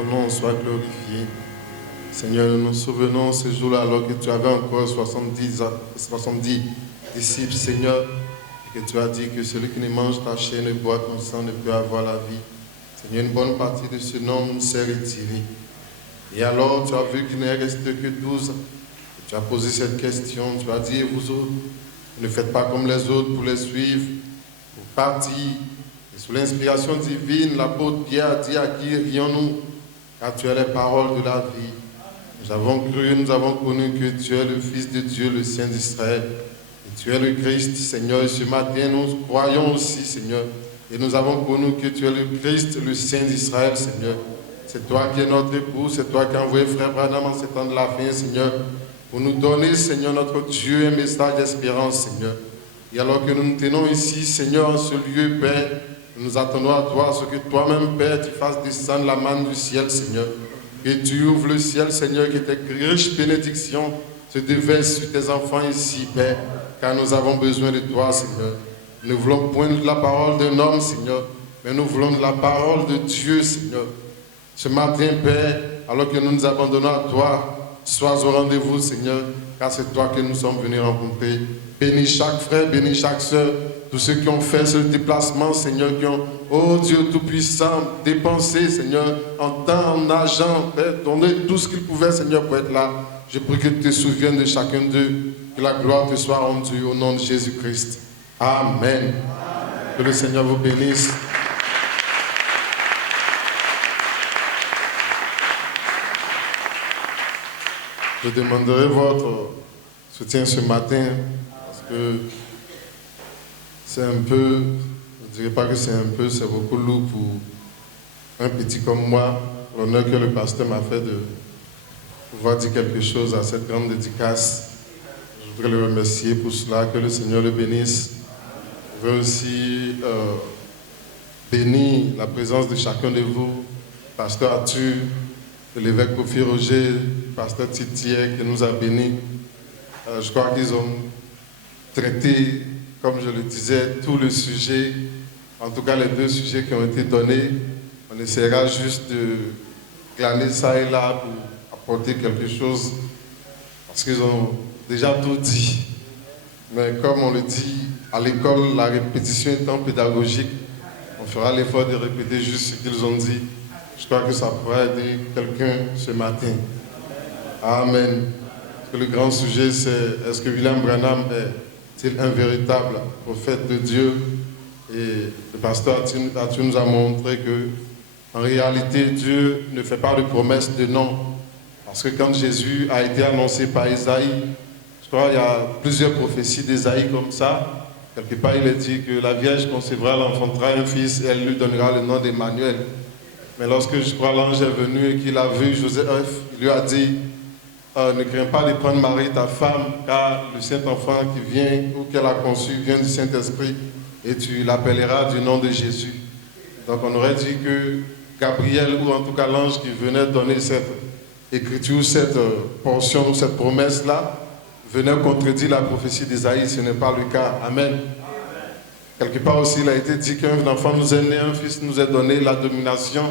ton nom soit glorifié. Seigneur, nous nous souvenons ce jour-là alors que tu avais encore 70 disciples, Seigneur, et que tu as dit que celui qui ne mange ta chair, ne boit ton sang, ne peut avoir la vie. Seigneur, une bonne partie de ce nombre s'est retirée. Et alors, tu as vu qu'il ne reste que 12. Tu as posé cette question, tu as dit, vous autres, ne faites pas comme les autres pour les suivre, pour partir. Et sous l'inspiration divine, l'apôtre Pierre a dit, à qui rions-nous? Car tu as les paroles de la vie. Nous avons cru, nous avons connu que tu es le Fils de Dieu, le Saint d'Israël. Et tu es le Christ, Seigneur. Et ce matin, nous croyons aussi, Seigneur. Et nous avons connu que tu es le Christ, le Saint d'Israël, Seigneur. C'est toi qui es notre époux, c'est toi qui as envoyé Frère Branham en ces temps de la fin, Seigneur, pour nous donner, Seigneur, notre Dieu, un message d'espérance, Seigneur. Et alors que nous nous tenons ici, Seigneur, en ce lieu, Père, nous attendons à toi, ce que toi-même, Père, tu fasses descendre la manne du ciel, Seigneur. Que tu ouvres le ciel, Seigneur, que tes riches bénédictions se déversent sur tes enfants ici, Père, car nous avons besoin de toi, Seigneur. Nous voulons point de la parole d'un homme, Seigneur, mais nous voulons de la parole de Dieu, Seigneur. Ce matin, Père, alors que nous nous abandonnons à toi, sois au rendez-vous, Seigneur, car c'est toi que nous sommes venus rencontrer. Bénis chaque frère, bénis chaque soeur, tous ceux qui ont fait ce déplacement, Seigneur, qui ont, oh Dieu Tout-Puissant, dépensé, Seigneur, en temps, en argent, Père, donné tout ce qu'ils pouvaient, Seigneur, pour être là. Je prie que tu te souviennes de chacun d'eux, que la gloire te soit rendue au nom de Jésus-Christ. Amen. Que le Seigneur vous bénisse. Je demanderai votre soutien ce matin parce que c'est un peu, je ne dirais pas que c'est un peu, c'est beaucoup lourd pour un petit comme moi, l'honneur que le pasteur m'a fait de pouvoir dire quelque chose à cette grande dédicace. Je voudrais le remercier pour cela, que le Seigneur le bénisse. Je veux aussi bénir la présence de chacun de vous, pasteur Arthur, l'évêque Kofi Roger, pasteur Titier qui nous a bénis. Je crois qu'ils ont traité, comme je le disais, tout le sujet, en tout cas les 2 sujets qui ont été donnés. On essaiera juste de glaner ça et là pour apporter quelque chose, parce qu'ils ont déjà tout dit. Mais comme on le dit, à l'école, la répétition étant pédagogique, on fera l'effort de répéter juste ce qu'ils ont dit. Je crois que ça pourrait aider quelqu'un ce matin. Amen. Parce que le grand sujet, c'est est-ce que William Branham est-il un véritable prophète de Dieu? Et le pasteur Arthur nous a montré que, en réalité, Dieu ne fait pas de promesses de non. Parce que quand Jésus a été annoncé par Isaïe, je crois qu'il y a plusieurs prophéties d'Isaïe comme ça. Quelque part, il est dit que la Vierge concevra, l'enfantera un fils et elle lui donnera le nom d'Emmanuel. Mais lorsque, je crois, l'ange est venu et qu'il a vu Joseph, il lui a dit ne crains pas de prendre Marie, ta femme, car le Saint-Enfant qui vient ou qu'elle a conçu vient du Saint-Esprit et tu l'appelleras du nom de Jésus. Donc on aurait dit que Gabriel, ou en tout cas l'ange qui venait donner cette écriture, cette portion, cette promesse-là, venait contredire la prophétie d'Isaïe. Ce n'est pas le cas. Amen. Quelque part aussi, il a été dit qu'un enfant nous est né, un fils nous est donné, la domination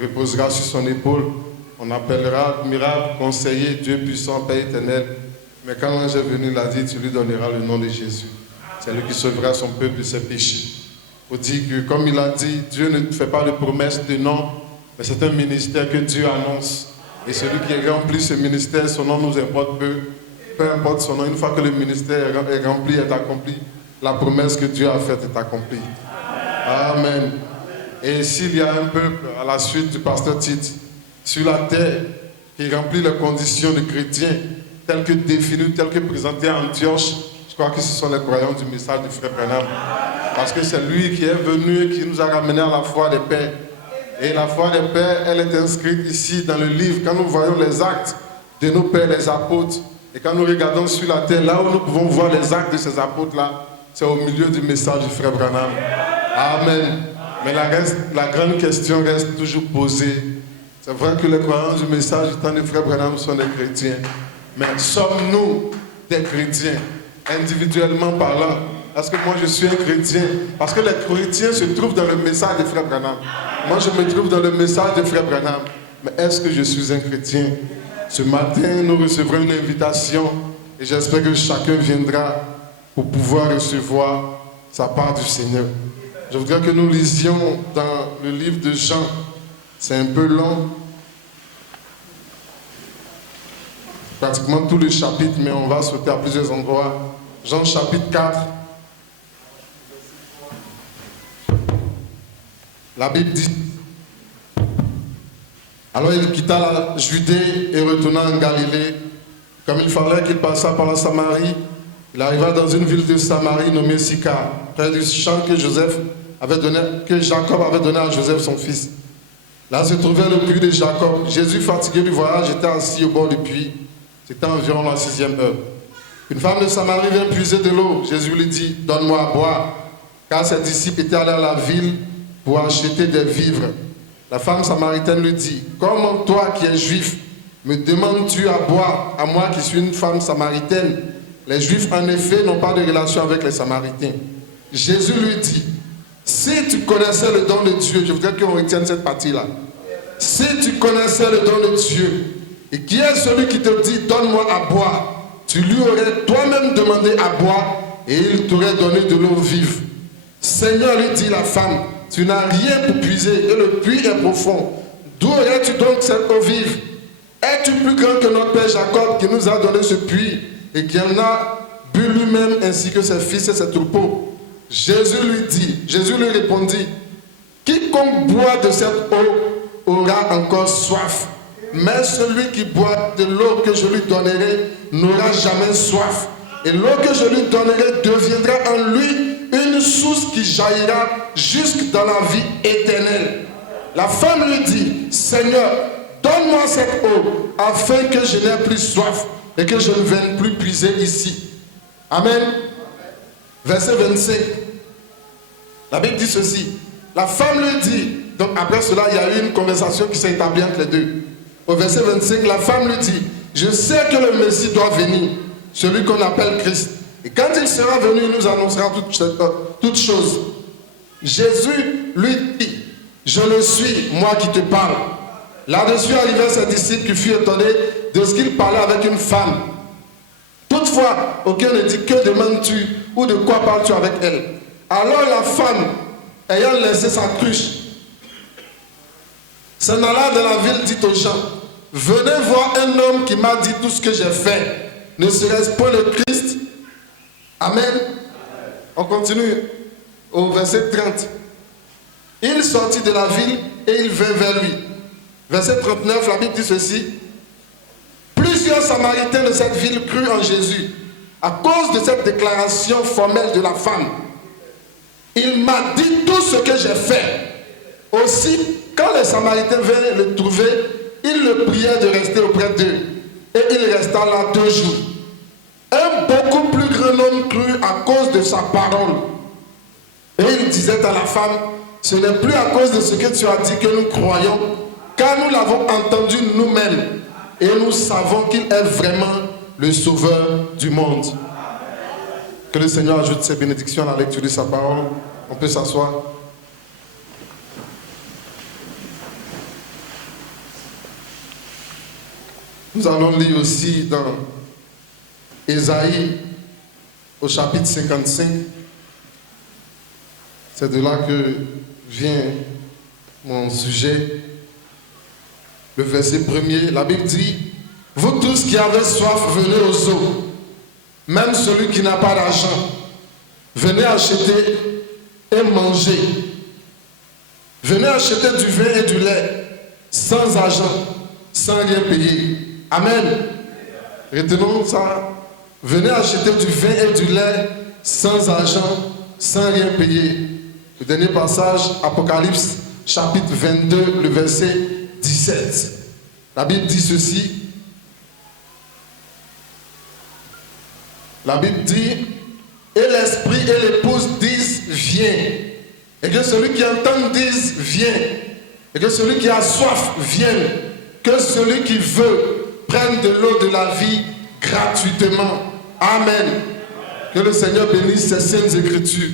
reposera sur son épaule. On appellera miracle, conseiller, Dieu puissant, Père éternel. Mais quand l'ange est venu, il a dit, tu lui donneras le nom de Jésus. C'est lui qui sauvera son peuple de ses péchés. On dit que, comme il a dit, Dieu ne fait pas de promesses de nom, mais c'est un ministère que Dieu annonce. Et celui qui remplit ce ministère, son nom nous importe peu. Peu importe son nom, une fois que le ministère est rempli, est accompli, la promesse que Dieu a faite est accomplie. Amen. Et s'il y a un peuple, à la suite du pasteur Tite, sur la terre, qui remplit les conditions de chrétiens, telles que définies, telles que présentées à Antioche, je crois que ce sont les croyants du message du frère Branham. Parce que c'est lui qui est venu et qui nous a ramenés à la foi des pères. Et la foi des pères, elle est inscrite ici dans le livre. Quand nous voyons les actes de nos pères, les apôtres, et quand nous regardons sur la terre, là où nous pouvons voir les actes de ces apôtres-là, c'est au milieu du message du frère Branham. Amen. Mais la grande question reste toujours posée. C'est vrai que les croyants du message du temps du frère Branham sont des chrétiens. Mais sommes-nous des chrétiens, individuellement parlant? Parce que moi je suis un chrétien. Parce que les chrétiens se trouvent dans le message du frère Branham. Moi je me trouve dans le message du frère Branham. mais est-ce que je suis un chrétien? Ce matin, nous recevrons une invitation et j'espère que chacun viendra pour pouvoir recevoir sa part du Seigneur. Je voudrais que nous lisions dans le livre de Jean. C'est un peu long, pratiquement tout le chapitre, mais on va sauter à plusieurs endroits. Jean chapitre 4. La Bible dit: alors il quitta la Judée et retourna en Galilée. Comme il fallait qu'il passât par la Samarie, il arriva dans une ville de Samarie nommée Sychar, près du champ que Jacob avait donné à Joseph son fils. Là se trouvait le puits de Jacob. Jésus, fatigué du voyage, était assis au bord du puits. C'était environ la 6e heure. Une femme de Samarie vient puiser de l'eau. Jésus lui dit: donne-moi à boire, car ses disciples étaient allés à la ville pour acheter des vivres. La femme samaritaine lui dit: comment toi qui es juif, me demandes-tu à boire, à moi qui suis une femme samaritaine? Les Juifs en effet n'ont pas de relation avec les Samaritains. Jésus lui dit: si tu connaissais le don de Dieu, je voudrais qu'on retienne cette partie-là. Si tu connaissais le don de Dieu, et qui est celui qui te dit donne-moi à boire, tu lui aurais toi-même demandé à boire et il t'aurait donné de l'eau vive. Seigneur, lui dit la femme, tu n'as rien pour puiser et le puits est profond. D'où aurais-tu donc cette eau vive? Es-tu plus grand que notre père Jacob qui nous a donné ce puits et qui en a bu lui-même ainsi que ses fils et ses troupeaux? Jésus lui répondit: quiconque boit de cette eau aura encore soif. Mais celui qui boit de l'eau que je lui donnerai n'aura jamais soif. Et l'eau que je lui donnerai deviendra en lui une source qui jaillira jusque dans la vie éternelle. La femme lui dit: Seigneur, donne-moi cette eau afin que je n'ai plus soif et que je ne vienne plus puiser ici. Amen. Verset 25. La Bible dit ceci. La femme lui dit, donc après cela, il y a eu une conversation qui s'est établie entre les deux. Au verset 25, la femme lui dit: je sais que le Messie doit venir, celui qu'on appelle Christ. Et quand il sera venu, il nous annoncera toutes choses. Jésus lui dit: je le suis, moi qui te parle. Là-dessus arrivaient ses disciples qui furent étonnés de ce qu'il parlait avec une femme. Toutefois, aucun ne dit: que demandes-tu ou de quoi parles-tu avec elle? Alors la femme, ayant laissé sa cruche, s'en alla dans la ville, dit aux gens: venez voir un homme qui m'a dit tout ce que j'ai fait. Ne serait-ce pas le Christ? Amen. On continue au verset 30. Il sortit de la ville et il vint vers lui. Verset 39, la Bible dit ceci: plusieurs Samaritains de cette ville crurent en Jésus à cause de cette déclaration formelle de la femme. Il m'a dit tout ce que j'ai fait. Aussi, quand les Samaritains vinrent le trouver, ils le prièrent de rester auprès d'eux. Et il resta là 2 jours. Un beaucoup plus grand homme crut à cause de sa parole. Et il disait à la femme: ce n'est plus à cause de ce que tu as dit que nous croyons, car nous l'avons entendu nous-mêmes. Et nous savons qu'il est vraiment le sauveur du monde. Que le Seigneur ajoute ses bénédictions à la lecture de sa parole. On peut s'asseoir. Nous allons lire aussi dans Ésaïe au chapitre 55. C'est de là que vient mon sujet. Le verset 1er, la Bible dit: vous tous qui avez soif, venez aux eaux. Même celui qui n'a pas d'argent, venez acheter et manger. Venez acheter du vin et du lait sans argent, sans rien payer. Amen. Retenons ça. Venez acheter du vin et du lait sans argent, sans rien payer. Le dernier passage, Apocalypse, chapitre 22, le verset 17. La Bible dit ceci. La Bible dit: et l'esprit et l'épouse disent viens. Et que celui qui entend dise viens. Et que celui qui a soif vienne. Que celui qui veut prenne de l'eau de la vie gratuitement. Amen. Que le Seigneur bénisse ses saintes écritures.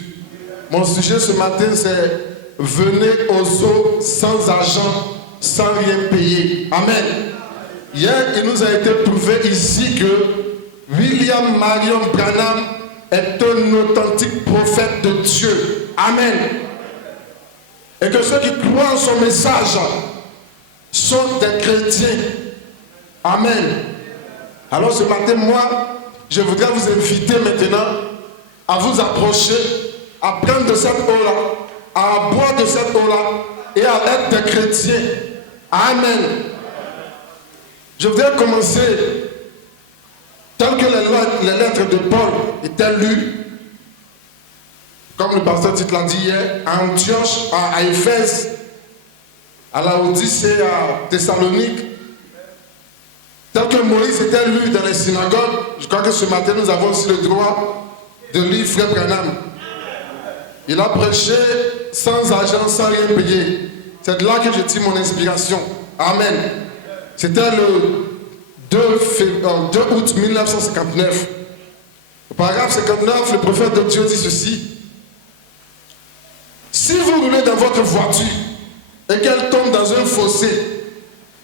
Mon sujet ce matin, c'est: venez aux eaux sans argent, sans rien payer. Amen. Hier, il nous a été prouvé ici que William Marion Branham est un authentique prophète de Dieu. Amen. Et que ceux qui croient en son message sont des chrétiens. Amen. Alors ce matin, moi, je voudrais vous inviter maintenant à vous approcher, à prendre de cette eau-là, à boire de cette eau-là et à être des chrétiens. Amen. Je voudrais commencer tel que les lettres de Paul étaient lues, comme le pasteur Tite l'a dit hier, à Antioche, à Éphèse, à Laodicée, à Thessalonique, tel que Moïse était lu dans les synagogues. Je crois que ce matin nous avons aussi le droit de lire Frère Branham. Il a prêché sans argent, sans rien payer. C'est de là que je tire mon inspiration. Amen. C'était le 2 août 1959. Au paragraphe 59, le prophète de Dieu dit ceci. Si vous roulez dans votre voiture et qu'elle tombe dans un fossé,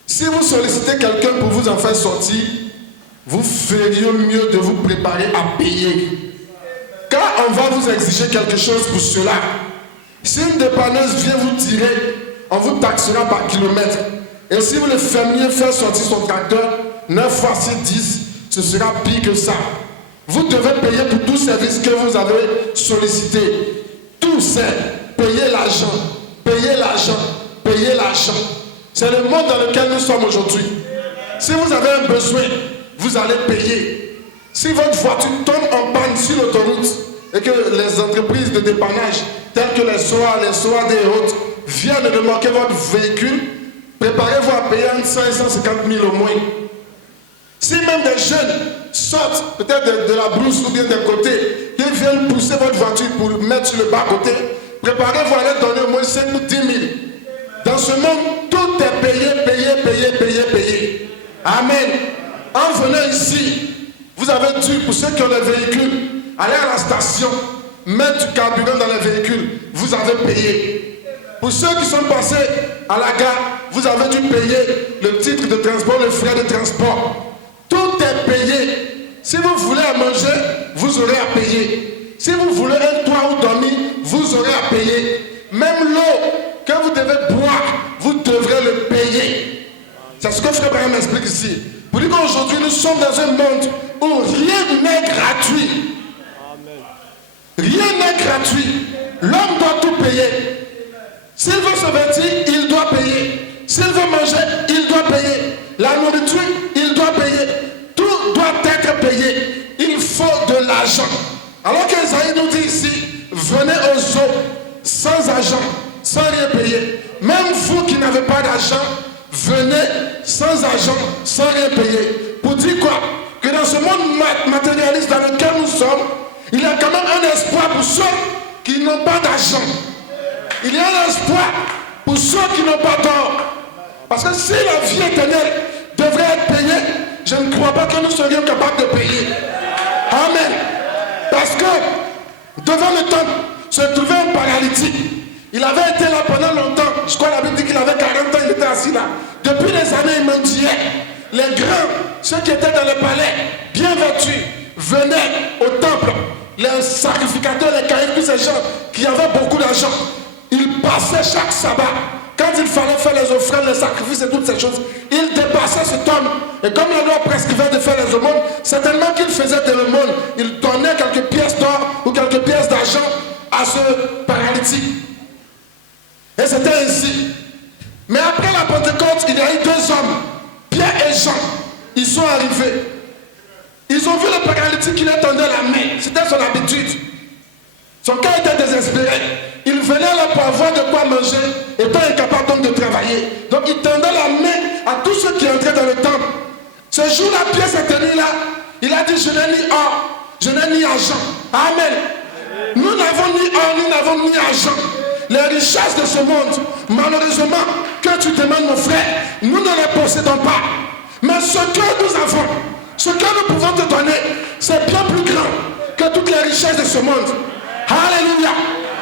si vous sollicitez quelqu'un pour vous en faire sortir, vous feriez mieux de vous préparer à payer. Car on va vous exiger quelque chose pour cela. Si une dépanneuse vient vous tirer, on vous taxera par kilomètre. Et si vous le fermiez faire sortir son tracteur, 9 fois 6, 10, ce sera pire que ça. Vous devez payer pour tout service que vous avez sollicité. Tout c'est payer l'argent, payer l'argent, payer l'argent. C'est le monde dans lequel nous sommes aujourd'hui. Si vous avez un besoin, vous allez payer. Si votre voiture tombe en panne sur l'autoroute et que les entreprises de dépannage, telles que les SOA et autres, viennent de remorquer votre véhicule, préparez-vous à payer entre 100 et 150 000 au moins. Si même des jeunes sortent peut-être de la brousse ou bien des côtés, qu'ils viennent pousser votre voiture pour mettre sur le bas-côté, préparez-vous à leur donner au moins 5 ou 10 000. Dans ce monde, tout est payé. Amen. En venant ici, vous avez dû, pour ceux qui ont les véhicules, aller à la station, mettre du carburant dans les véhicules, vous avez payé. Pour ceux qui sont passés à la gare, vous avez dû payer le titre de transport, le frais de transport. Tout est payé. Si vous voulez à manger, vous aurez à payer. Si vous voulez un toit où dormir, vous aurez à payer. Même l'eau que vous devez boire, vous devrez le payer. C'est ce que Frère Branham explique ici. Pour dire qu'aujourd'hui, nous sommes dans un monde où rien n'est gratuit. Rien n'est gratuit. L'homme doit tout payer. S'il veut se vêtir, il doit payer. S'il veut manger, il doit payer. La nourriture, il doit payer. Tout doit être payé. Il faut de l'argent. Alors qu'Esaïe nous dit ici, venez aux eaux sans argent, sans rien payer. Même vous qui n'avez pas d'argent, venez sans argent, sans rien payer. Pour dire quoi? Que dans ce monde matérialiste dans lequel nous sommes, il y a quand même un espoir pour ceux qui n'ont pas d'argent. Il y a un espoir pour ceux qui n'ont pas d'or. Parce que si la vie éternelle devrait être payée, je ne crois pas que nous serions capables de payer. Amen. Parce que devant le temple se trouvait un paralytique. Il avait été là pendant longtemps. Je crois que la Bible dit qu'il avait 40 ans, il était assis là. Depuis des années, il mendiait. Les grands, ceux qui étaient dans le palais, bien vêtus, venaient au temple. Les sacrificateurs, les caïphes, tous ces gens qui avaient beaucoup d'argent, ils passaient chaque sabbat. Quand il fallait faire les offrandes, les sacrifices et toutes ces choses, ils dépassaient cet homme. Et comme la loi prescrivait de faire les aumônes, certainement qu'il faisait de l'aumône. Il donnait quelques pièces d'or ou quelques pièces d'argent à ce paralytique. Et c'était ainsi. Mais après la Pentecôte, il y a eu deux hommes, Pierre et Jean. Ils sont arrivés. Ils ont vu le paralytique qui leur tendait la main. C'était son habitude. Son cœur était désespéré. Il venait là pour avoir de quoi manger, étant incapable donc de travailler. Donc il tendait la main à tous ceux qui entraient dans le temple. Ce jour-là, Pierre s'est tenu là. Il a dit, je n'ai ni or, je n'ai ni argent. Amen. Nous n'avons ni or, nous n'avons ni argent. Les richesses de ce monde, malheureusement, que tu demandes, mon frère, nous ne les possédons pas. Mais ce que nous avons, ce que nous pouvons te donner, c'est bien plus grand que toutes les richesses de ce monde. Alléluia.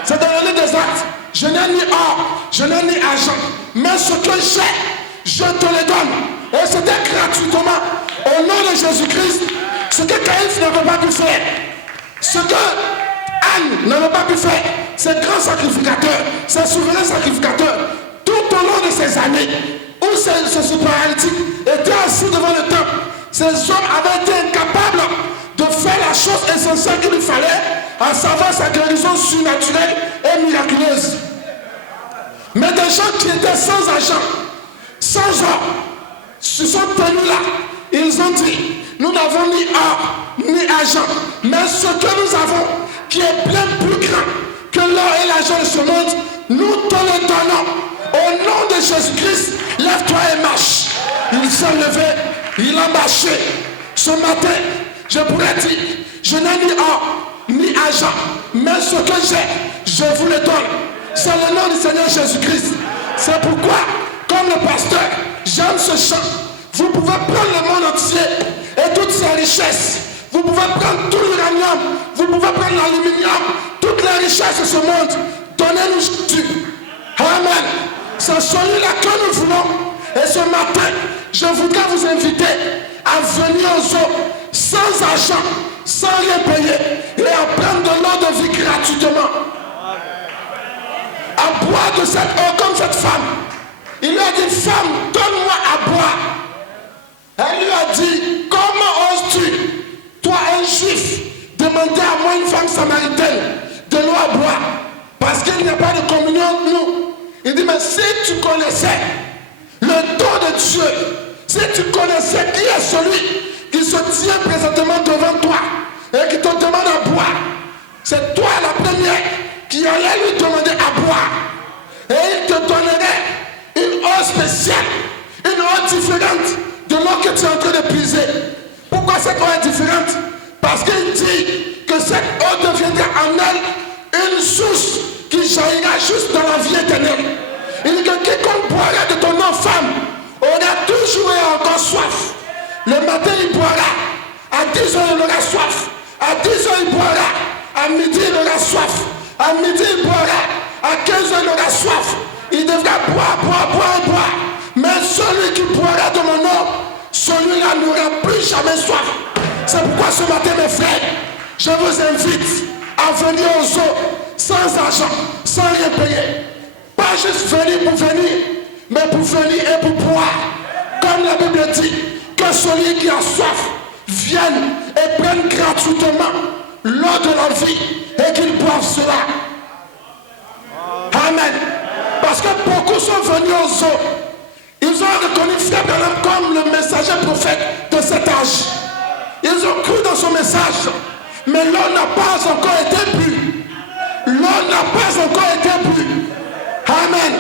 C'est dans le livre des Actes. Je n'ai ni or, je n'ai ni argent, mais ce que j'ai, je te le donne. Et c'était gratuitement, au nom de Jésus-Christ, ce que Caïphe n'avait pas pu faire, ce que Anne n'avait pas pu faire, ces grands sacrificateurs, ces souverains sacrificateurs, tout au long de ces années, où ces paralytiques étaient assis devant le temple, ces hommes avaient été incapables de faire la chose essentielle qu'il fallait, à savoir sa guérison surnaturelle et miraculeuse. Mais des gens qui étaient sans argent, sans or, se sont tenus là. Ils ont dit, nous n'avons ni or, ni argent, mais ce que nous avons, qui est bien plus grand que l'or et l'argent de ce monde, nous te le donnons. Au nom de Jésus-Christ, lève-toi et marche. Il s'est levé, il a marché. Ce matin, je pourrais dire, je n'ai ni or, ni argent, mais ce que j'ai, je vous le donne. C'est le nom du Seigneur Jésus-Christ. C'est pourquoi, comme le pasteur, j'aime ce chant. Vous pouvez prendre le monde entier et toutes ses richesses. Vous pouvez prendre tout l'uranium, vous pouvez prendre l'aluminium, toutes les richesses de ce monde. Donnez-nous Jésus. Amen. C'est celui-là que nous voulons. Et ce matin, je voudrais vous inviter à venir aux eaux sans argent, sans rien payer et à prendre de l'eau de vie gratuitement. À boire de cette eau comme cette femme. Il lui a dit, femme, donne-moi à boire. Elle lui a dit, comment oses-tu, toi un juif, demander à moi une femme samaritaine de l'eau à boire, parce qu'il n'y a pas de communion entre nous. Il dit, mais si tu connaissais le don de Dieu, si tu connaissais qui est celui qui se tient présentement devant toi et qui te demande à boire, c'est toi la première qui allait lui demander à boire. Et il te donnerait une eau spéciale, une eau différente de l'eau que tu es en train de puiser. Pourquoi cette eau est différente? Parce qu'il dit que cette eau deviendra en elle une source qui jaillira juste dans la vie éternelle. Il dit que quiconque boira de ton eau, femme, aura toujours et encore soif. Le matin il boira, à 10 heures il aura soif, à 10 heures il boira, à midi il aura soif, à midi il boira, à 15 heures il aura soif. Il devra boire. Mais celui qui boira de mon eau, celui-là n'aura plus jamais soif. C'est pourquoi ce matin, mes frères, je vous invite à venir aux eaux sans argent, sans rien payer. Pas juste venir pour venir, mais pour venir et pour boire. Comme la Bible dit, que celui qui a soif vienne et prenne gratuitement l'eau de la vie et qu'il boive cela. Amen. Parce que beaucoup sont venus aux eaux. Ils ont reconnu Frère Branham comme le messager prophète de cet âge. Ils ont cru dans son message. Mais l'eau n'a pas encore été bu. L'eau n'a pas encore été bu. Amen.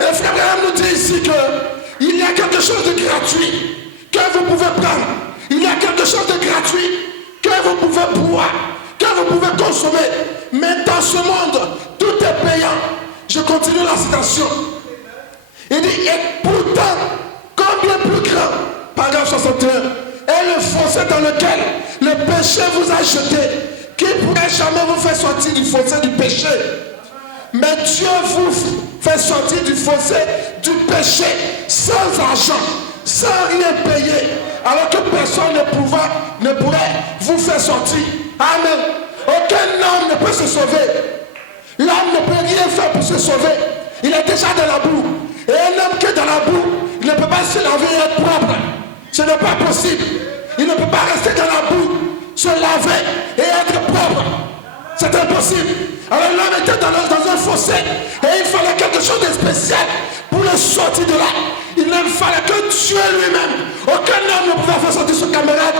Et Frère Branham nous dit ici qu'il y a quelque chose de gratuit que vous pouvez prendre. Il y a quelque chose de gratuit que vous pouvez boire, que vous pouvez consommer. Mais dans ce monde, tout est payant. Je continue la citation. Il dit, et pourtant, combien plus grand, paragraphe 61, est le fossé dans lequel le péché vous a jeté, qui ne pourrait jamais vous faire sortir du fossé du péché. Mais Dieu vous fait sortir du fossé du péché sans argent, sans rien payer, alors que personne ne pourrait vous faire sortir. Amen. Aucun homme ne peut se sauver. L'homme ne peut rien faire pour se sauver. Il est déjà dans la boue. Et un homme qui est dans la boue, il ne peut pas se laver et être propre. Ce n'est pas possible. Il ne peut pas rester dans la boue, se laver et être propre. C'est impossible. Alors l'homme était dans un fossé et il fallait quelque chose de spécial pour le sortir de là. Il ne fallait que Dieu lui-même. Aucun homme ne pouvait faire sortir son camarade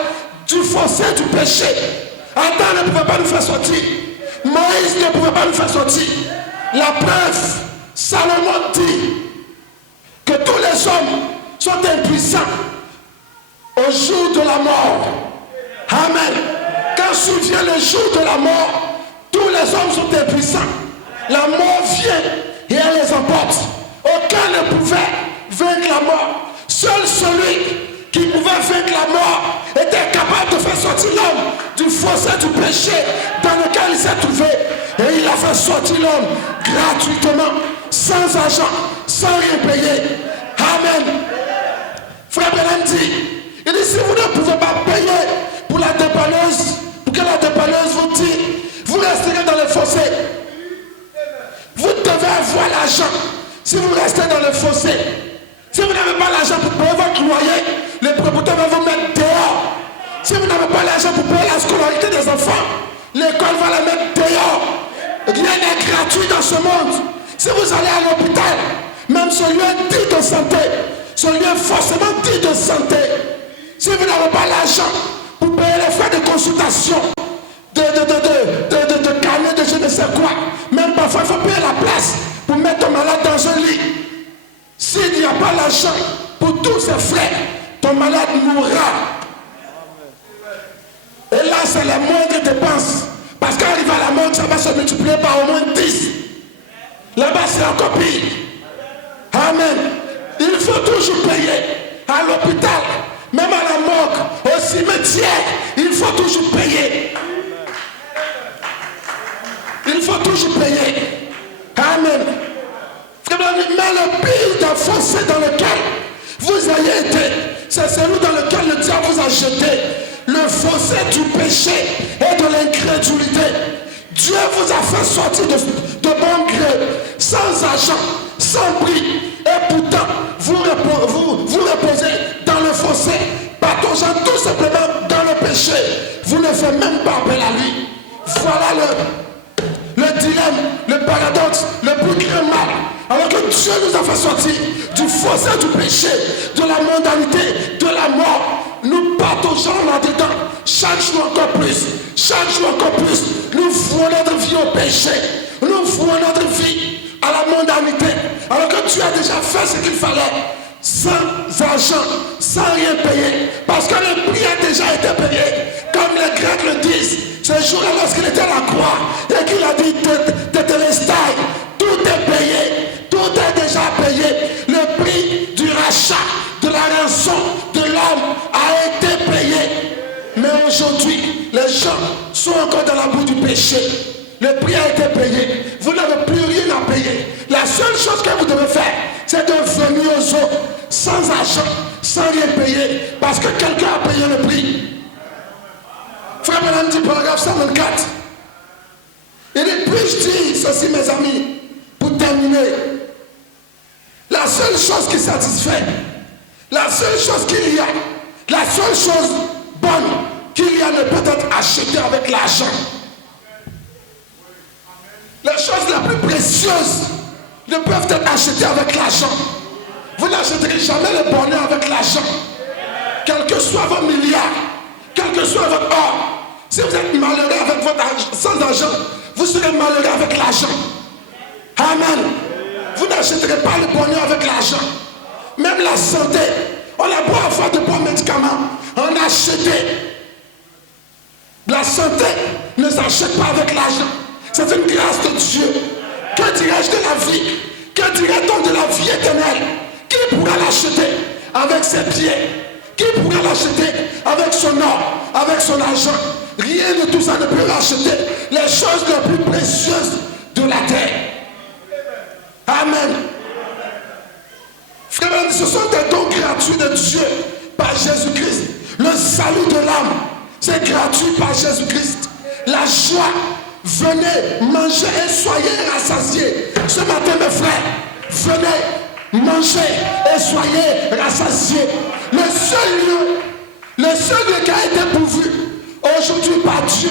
du fossé du péché. Adam ne pouvait pas nous faire sortir. Moïse ne pouvait pas nous faire sortir. La preuve, Salomon dit que tous les hommes sont impuissants au jour de la mort. Amen. Quand survient le jour de la mort, tous les hommes sont impuissants. La mort vient et elle les emporte. Aucun ne pouvait vaincre la mort. Seul celui qui pouvait vaincre la mort était capable de faire sortir l'homme du fossé du péché dans lequel il s'est trouvé. Et il a fait sortir l'homme gratuitement, sans argent, sans rien payer. Amen. Frère Branham dit, il dit, si vous ne pouvez pas payer pour la dépanneuse, pour que la dépanneuse vous tire, vous resterez dans le fossé. Vous devez avoir l'argent. Si vous restez dans le fossé, si vous n'avez pas l'argent pour payer votre loyer, le propriétaire va vous mettre dehors. Si vous n'avez pas l'argent pour payer la scolarité des enfants, l'école va la mettre dehors. Rien n'est gratuit dans ce monde. Si vous allez à l'hôpital, même ce lieu dit de santé, ce lieu forcément dit de santé, si vous n'avez pas l'argent pour payer les frais de consultation, de carnet, de je ne sais quoi, même parfois il faut payer la place pour mettre ton malade dans un lit. S'il n'y a pas l'argent pour tous ces frais, ton malade mourra. Et là, c'est la moindre dépense. Parce qu'arrivé à la mort, ça va se multiplier par au moins 10. Là-bas, c'est encore pire. Amen. Il faut toujours payer. À l'hôpital, même à la morgue, au cimetière, il faut toujours payer. Il faut toujours payer. Amen. Mais le pire d'un fossé dans lequel vous ayez été, c'est celui dans lequel le diable vous a jeté. Le fossé du péché et de l'incrédulité. Dieu vous a fait sortir de bon gré, sans argent, sans prix. Et pourtant, vous reposez dans le fossé, pataugeant tout simplement dans le péché. Vous ne faites même pas appel à lui. Voilà le dilemme, le paradoxe, le plus grand mal. Alors que Dieu nous a fait sortir du fossé du péché, de la mondanité, de la mort. Nous pataugeons là-dedans, chaque jour encore plus, chaque jour encore plus. Nous vouons notre vie au péché, nous vouons notre vie à la mondanité. Alors que tu as déjà fait ce qu'il fallait, sans argent, sans rien payer, parce que le prix a déjà été payé. Comme les Grecs le disent, ce jour-là lorsqu'il était à la croix et qu'il a dit Tetelestai, tout est payé, tout est déjà payé. Le prix du rachat, de la rançon de l'homme a été payé. Mais aujourd'hui, les gens sont encore dans la boue du péché. Le prix a été payé. Vous n'avez plus rien à payer. La seule chose que vous devez faire, c'est de venir aux eaux sans argent, sans rien payer, parce que quelqu'un a payé le prix. Frère Branham dit, paragraphe 124. Il dit, puis-je dire ceci, mes amis, pour terminer. La seule chose qui satisfait, la seule chose qu'il y a, la seule chose bonne qu'il y a ne peut être achetée avec l'argent. Les choses les plus précieuses ne peuvent être achetées avec l'argent. Vous n'achèterez jamais le bonheur avec l'argent. Quels que soient vos milliards, quel que soit votre or, si vous êtes malheureux avec votre argent, sans argent, vous serez malheureux avec l'argent. Amen. Vous n'achèterez pas le bonheur avec l'argent. Même la santé, on a beau avoir de bons médicaments, on a acheté. La santé ne s'achète pas avec l'argent. C'est une grâce de Dieu. Que dirais-je de la vie? Que dirait-on de la vie éternelle? Qui pourra l'acheter avec ses pieds? Qui pourra l'acheter avec son or, avec son argent? Rien de tout ça ne peut racheter les choses les plus précieuses de la terre. Amen. Frère, ce sont des dons gratuits de Dieu par Jésus-Christ. Le salut de l'âme, c'est gratuit par Jésus-Christ. La joie, venez manger et soyez rassasiés. Ce matin, mes frères, venez manger et soyez rassasiés. Le seul lieu qui a été pourvu aujourd'hui par Dieu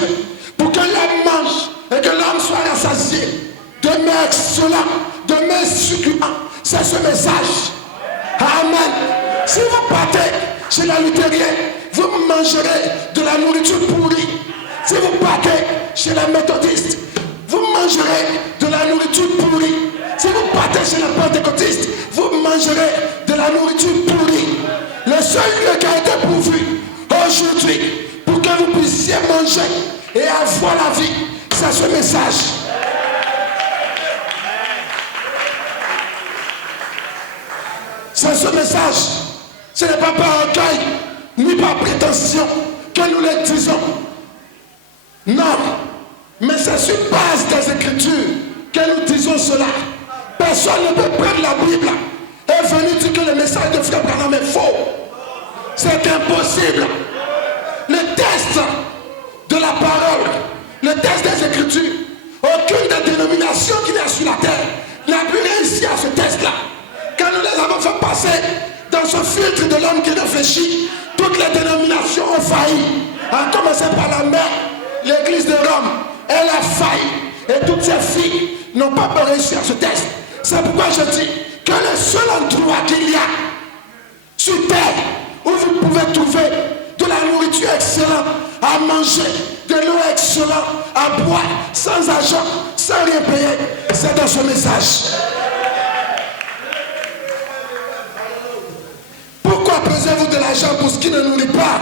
pour que l'homme mange et que l'homme soit rassasié, demeure excellent, demeure succulent. C'est ce message. Amen. Si vous partez chez la luthérienne, vous mangerez de la nourriture pourrie. Si vous partez chez la méthodiste, vous mangerez de la nourriture pourrie. Si vous partez chez la pentecôtiste, vous mangerez de la nourriture pourrie. Le seul lieu qui a été pourvu aujourd'hui pour que vous puissiez manger et avoir la vie, c'est ce message. C'est ce message. Ce n'est pas par orgueil ni par prétention que nous le disons. Non, mais c'est sur base des Écritures que nous disons cela. Personne ne peut prendre la Bible et venir dire que le message de Frère Branham est faux. C'est impossible. Le test de la parole, le test des Écritures, aucune des dénominations qui est sur la terre n'a pu réussir à ce test-là. Quand nous les avons fait passer dans ce filtre de l'homme qui réfléchit, toutes les dénominations ont failli. En commençant par la mère, l'église de Rome, elle a failli. Et toutes ces filles n'ont pas pu réussir à ce test. C'est pourquoi je dis que le seul endroit qu'il y a sur terre où vous pouvez trouver de la nourriture excellente à manger, de l'eau excellente à boire, sans argent, sans rien payer, c'est dans ce message. Pourquoi pesez-vous de l'argent pour ce qui ne nourrit pas?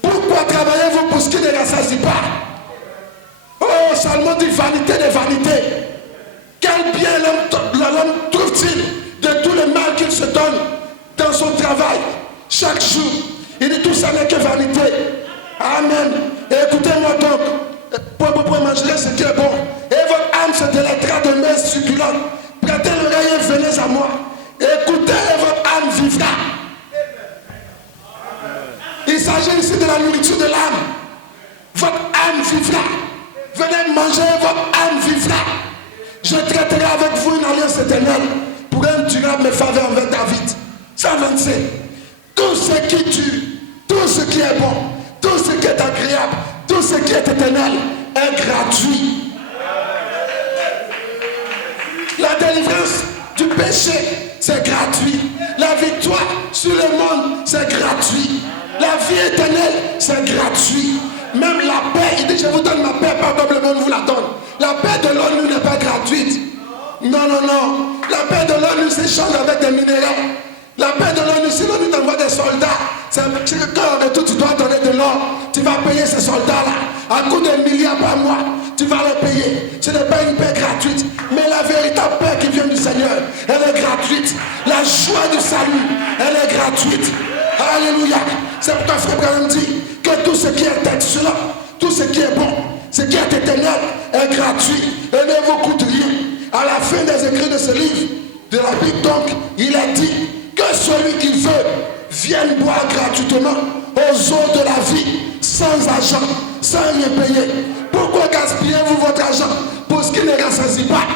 Pourquoi travaillez-vous pour ce qui ne rassasie pas? Oh, Salomon dit vanité des vanités. Quel bien l'homme trouve-t-il de tout le mal qu'il se donne dans son travail chaque jour? Il dit tout ça n'est que vanité. Amen. Et écoutez-moi donc, pour manger ce qui est bon. Et votre âme se délectera de mes succulentes. Prêtez l'oreille et venez à moi. Écoutez et votre âme vivra. Il s'agit ici de la nourriture de l'âme. Votre âme vivra. Venez manger, votre âme vivra. Je traiterai avec vous une alliance éternelle pour indurer mes faveurs envers David. 125. Tout ce qui tue, tout ce qui est bon, tout ce qui est agréable, tout ce qui est éternel est gratuit. La délivrance du péché, c'est gratuit. La victoire sur le monde, c'est gratuit. La vie éternelle, c'est gratuit. Même la paix, il dit je vous donne ma paix, pas comme le monde vous la donne. La paix de l'ONU n'est pas gratuite. Non, non, non. La paix de l'ONU s'échange avec des minéraux. La paix de l'ONU, si l'ONU t'envoie des soldats, c'est que quand en retour tu dois donner de l'or, tu vas payer ces soldats-là à coût de milliards par mois. Tu vas les payer. Ce n'est pas une paix gratuite, mais la véritable paix qui vient du Seigneur, elle est gratuite. La joie du salut, elle est gratuite. Alléluia. C'est pourquoi Frère Branham dit que tout ce qui est excellent, tout ce qui est bon, ce qui est éternel est gratuit et ne vous coûte rien. À la fin des écrits de ce livre, de la Bible donc, il est dit que celui qui veut vienne boire gratuitement aux eaux de la vie, sans argent, sans rien payer. Pourquoi gaspillez-vous votre argent pour ce qui ne rassasie pas?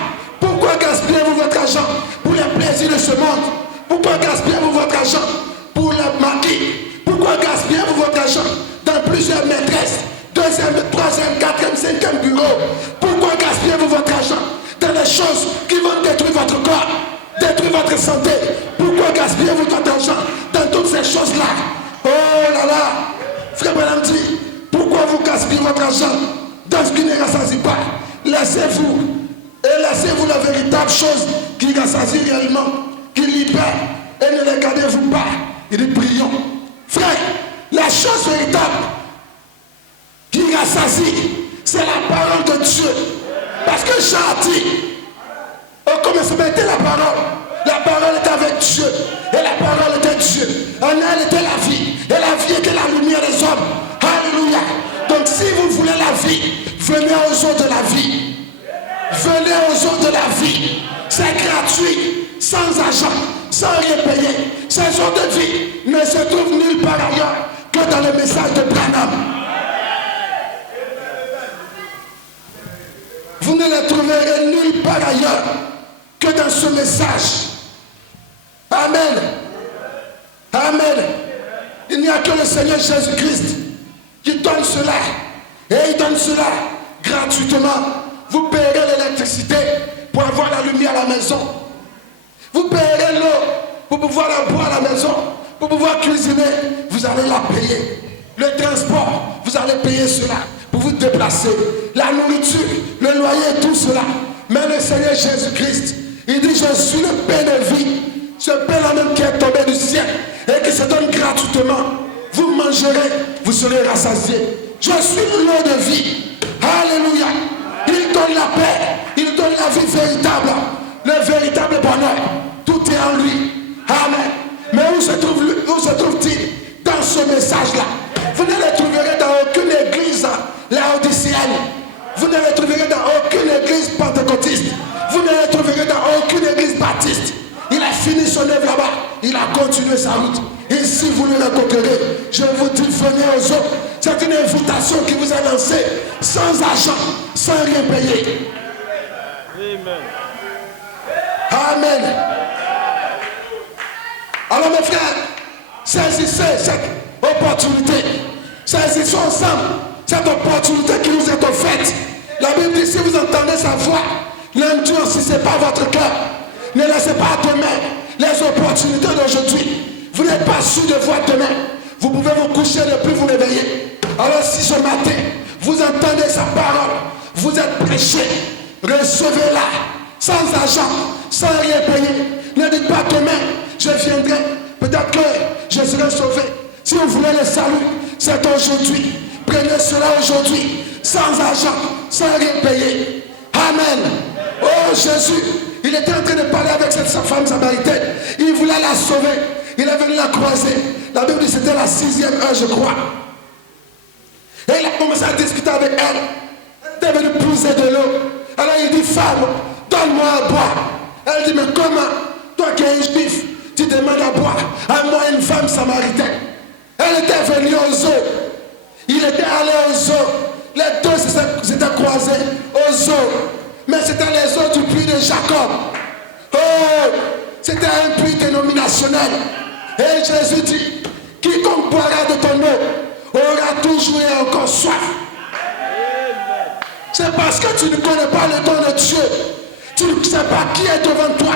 Pourquoi gaspillez-vous votre argent pour les plaisirs de ce monde? Pourquoi gaspillez-vous votre argent pour le maquis? Pourquoi gaspillez-vous votre argent dans plusieurs maîtresses, deuxième, troisième, quatrième, cinquième bureau? Pourquoi gaspillez-vous votre argent dans les choses qui vont détruire votre corps, détruire votre santé? Pourquoi gaspillez-vous votre argent dans toutes ces choses-là? Oh là là! Frère Branham dit, pourquoi vous gaspillez votre argent dans ce qui ne rassasie pas? Laissez-vous, et laissez-vous la véritable chose qui rassasie réellement, qui libère, et ne les gardez-vous pas. Il dit, prions. Frère, la chose véritable qui rassasie, c'est la parole de Dieu. Parce que Jean a dit, au commencement était la parole. La parole était avec Dieu. Et la parole était Dieu. En elle était la vie. Et la vie était la lumière des hommes. Alléluia. Donc si vous voulez la vie, venez aux eaux de la vie. Venez aux eaux de la vie. C'est gratuit. Sans argent. Sans rien payer. Ces eaux de vie ne se trouvent nulle part ailleurs que dans le message de Branham. Vous ne les trouverez nulle part ailleurs que dans ce message. Amen. Amen. Il n'y a que le Seigneur Jésus-Christ qui donne cela. Et il donne cela gratuitement. Vous payerez l'électricité pour avoir la lumière à la maison. Vous payerez l'eau pour pouvoir la boire à la maison. Pour pouvoir cuisiner, vous allez la payer. Le transport, vous allez payer cela pour vous déplacer. La nourriture, le loyer, tout cela. Mais le Seigneur Jésus-Christ, il dit, je suis le pain de vie. Ce pain-là même qui est tombé du ciel et qui se donne gratuitement. Vous mangerez, vous serez rassasiés. Je suis l'eau de vie. Alléluia. Il donne la paix. Il donne la vie véritable. Le véritable bonheur. Tout est en lui. Amen. Mais où se trouve-t-il dans ce message-là? Vous ne le trouverez dans aucune église laodicéenne. Vous ne le trouverez dans aucune église pentecôtiste. Vous ne le trouverez route. Ici, vous le rencontrerez. Je vous dis, venez aux autres. C'est une invitation qui vous est lancée, sans argent, sans rien payer. Amen. Alors mes frères, saisissez cette opportunité. Saisissons ensemble cette opportunité qui nous est offerte. La Bible dit, si vous entendez sa voix, n'endurcissez pas votre cœur. Ne laissez pas demain les opportunités d'aujourd'hui. Vous n'êtes pas sûr de voir demain. Vous pouvez vous coucher et ne plus vous réveiller. Alors si ce matin, vous entendez sa parole, vous êtes prêché, recevez-la, sans argent, sans rien payer. Ne dites pas demain, je viendrai, peut-être que je serai sauvé. Si vous voulez le salut, c'est aujourd'hui. Prenez cela aujourd'hui, sans argent, sans rien payer. Amen. Oh Jésus, il était en train de parler avec cette femme samaritaine. Il voulait la sauver. Il est venu la croiser. La Bible dit que c'était la 6e heure, je crois. Et il a commencé à discuter avec elle. Elle était venue puiser de l'eau. Alors il dit, femme, donne-moi à boire. Elle dit, mais comment? Toi qui es un juif, tu demandes à boire à moi, une femme samaritaine. Elle était venue aux eaux. Il était allé aux eaux. Les deux s'étaient croisés aux eaux. Mais c'était les eaux du puits de Jacob. Oh, c'était un puits dénominationnel. Et Jésus dit, quiconque boira de ton eau aura toujours et encore soif. C'est parce que tu ne connais pas le don de Dieu. Tu ne sais pas qui est devant toi.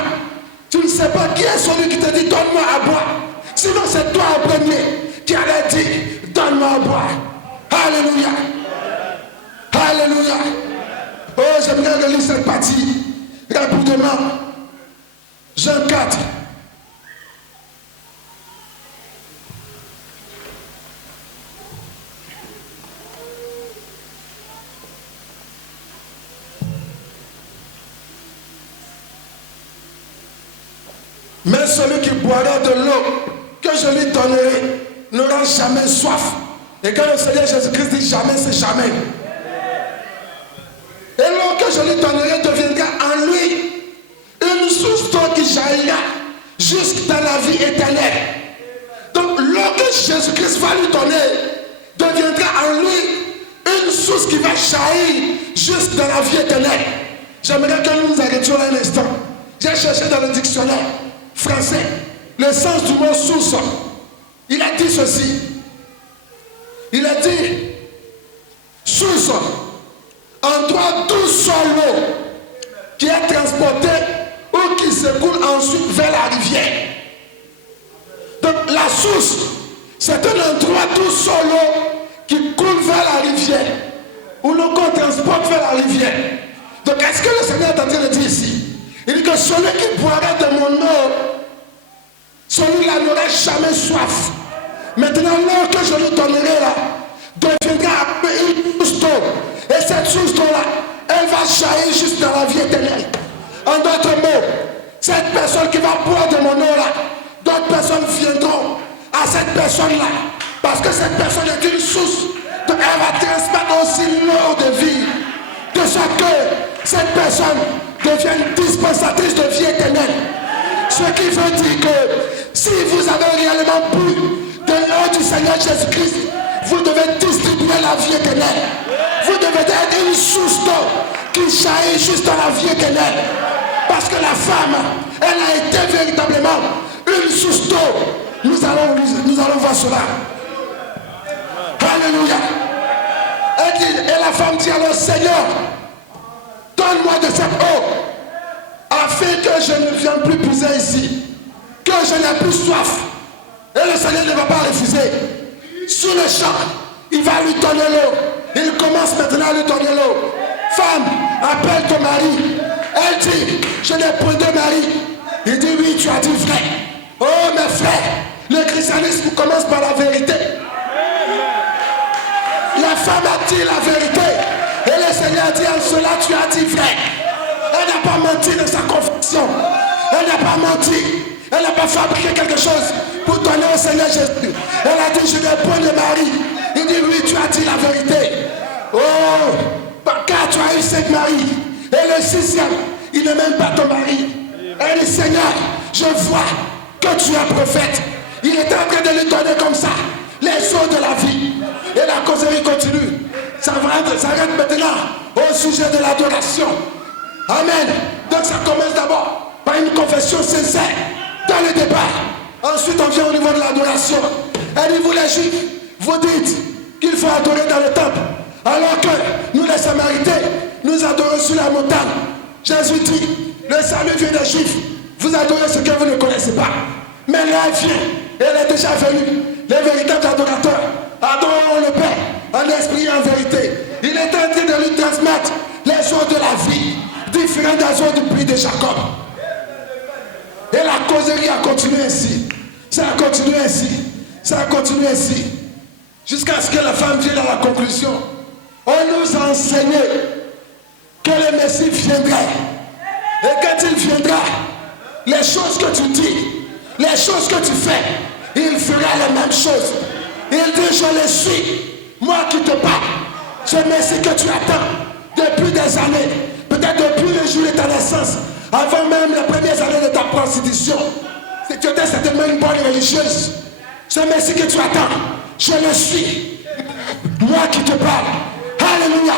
Tu ne sais pas qui est celui qui te dit donne-moi à boire. Sinon c'est toi en premier qui allait dire donne-moi à boire. Alléluia. Alléluia. Oh, j'aimerais relire cette partie rapidement. Jean 4. Mais celui qui boira de l'eau que je lui donnerai n'aura jamais soif. Et quand le Seigneur Jésus-Christ dit jamais, c'est jamais. Et l'eau que je lui donnerai deviendra en lui une source d'eau qui jaillira jusque dans la vie éternelle. Donc l'eau que Jésus-Christ va lui donner deviendra en lui une source qui va jaillir jusque dans la vie éternelle. J'aimerais que nous nous arrêtions là un instant. J'ai cherché dans le dictionnaire français le sens du mot source. Il a dit ceci. Il a dit source, endroit d'où sort l'eau qui est transportée ou qui s'écoule ensuite vers la rivière. Donc la source, c'est un endroit d'où sort l'eau qui coule vers la rivière, ou l'eau qu'on transporte vers la rivière. Donc est-ce que le Seigneur est en train de dire ici? Il dit que celui qui boira de mon eau, celui-là n'aura jamais soif. Maintenant, l'eau que je lui donnerai là, deviendra une source d'eau. Et cette source d'eau-là, elle va jaillir juste dans la vie éternelle. En d'autres mots, cette personne qui va boire de mon eau là, d'autres personnes viendront à cette personne-là. Parce que cette personne est une source. Donc elle va transmettre aussi l'eau de vie. De sorte que cette personne devienne dispensatrice de vie éternelle. Ce qui veut dire que si vous avez réellement bu de l'eau du Seigneur Jésus-Christ, vous devez distribuer la vie éternelle. Vous devez être une source d'eau qui jaillit juste dans la vie éternelle. Parce que la femme, elle a été véritablement une source d'eau. Nous allons voir cela. Alléluia. Et la femme dit alors, Seigneur, donne-moi de cette eau, afin que je ne vienne plus puiser ici, que je n'ai plus soif. Et le Seigneur ne va pas refuser. Sur le champ, il va lui donner l'eau. Il commence maintenant à lui donner l'eau. Femme, appelle ton mari. Elle dit, je n'ai point de mari. Il dit, oui, tu as dit vrai. Oh mes frères, le christianisme commence par la vérité. La femme a dit la vérité. Et le Seigneur dit, en cela tu as dit vrai. Elle n'a pas menti dans sa confession. Elle n'a pas menti. Elle n'a pas fabriqué quelque chose pour donner au Seigneur Jésus. Elle a dit, je n'ai point de mari. Il dit, oui, tu as dit la vérité. Oh, car tu as eu 5 maris. Et le 6e, il n'est même pas ton mari. Elle dit, Seigneur, je vois que tu es prophète. Il était en train de lui donner comme ça les eaux de la vie. Et la causerie continue. Ça s'arrête maintenant au sujet de l'adoration. Amen. Donc ça commence d'abord par une confession sincère dans le départ. Ensuite on vient au niveau de l'adoration. Elle dit, vous les Juifs, vous dites qu'il faut adorer dans le temple. Alors que nous les Samaritains, nous adorons sur la montagne. Jésus dit, le salut vient des Juifs. Vous adorez ce que vous ne connaissez pas. Mais l'heure vient, et elle est déjà venue. Les véritables adorateurs adoreront le Père en esprit et en vérité. Il est en train de lui transmettre les eaux de la vie, différentes des eaux du puits de Jacob. Et la causerie a continué ainsi. Ça a continué ainsi. Ça a continué ainsi. Jusqu'à ce que la femme vienne à la conclusion. On nous a enseigné que le Messie viendrait. Et quand il viendra, les choses que tu dis, les choses que tu fais, il fera les mêmes choses. Il dit, je le suis, moi qui te parle. Ce Messie que tu attends depuis des années, peut-être depuis le jour de ta naissance, avant même les premières années de ta prostitution. Si tu étais certainement une bonne religieuse, ce Messie que tu attends, je le suis, moi qui te parle. Alléluia.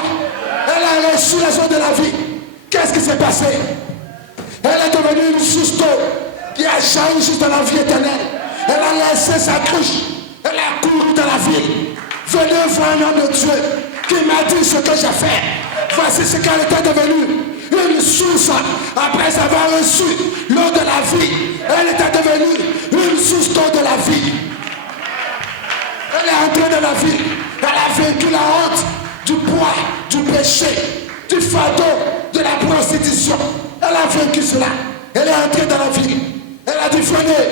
Elle a reçu les eaux de la vie. Qu'est-ce qui s'est passé? Elle est devenue une source d'eau qui a jailli juste dans la vie éternelle. Elle a laissé sa cruche. Elle a couru dans la ville. Venez voir un homme de Dieu qui m'a dit ce que j'ai fait. Voici ce qu'elle était devenue. Une source. Après avoir reçu l'eau de la vie, elle était devenue une source d'eau de la vie. Elle est entrée dans la vie. Elle a vaincu la honte du poids, du péché, du fardeau, de la prostitution. Elle a vaincu cela. Elle est entrée dans la ville. Elle a dit, venez,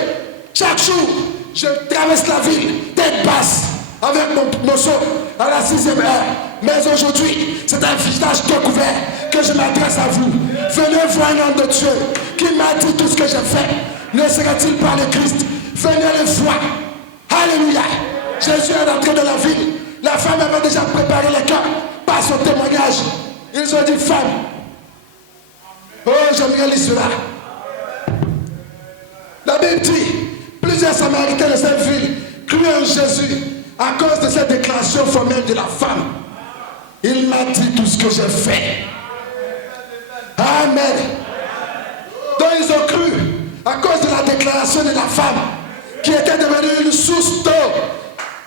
chaque jour, je traverse la ville, tête basse, avec mon seau à la 6e heure. Mais aujourd'hui, c'est un visage découvert que je m'adresse à vous. Venez voir un homme de Dieu qui m'a dit tout ce que j'ai fait. Ne serait-il pas le Christ? Venez le voir. Alléluia. Jésus est entré dans la ville. La femme avait déjà préparé les cœurs par son témoignage. Ils ont dit, femme, oh, j'aimerais lire cela. La Bible dit, plusieurs Samaritains de cette ville crurent en Jésus à cause de cette déclaration formelle de la femme. Il m'a dit tout ce que j'ai fait. Amen. Donc ils ont cru à cause de la déclaration de la femme qui était devenue une source d'eau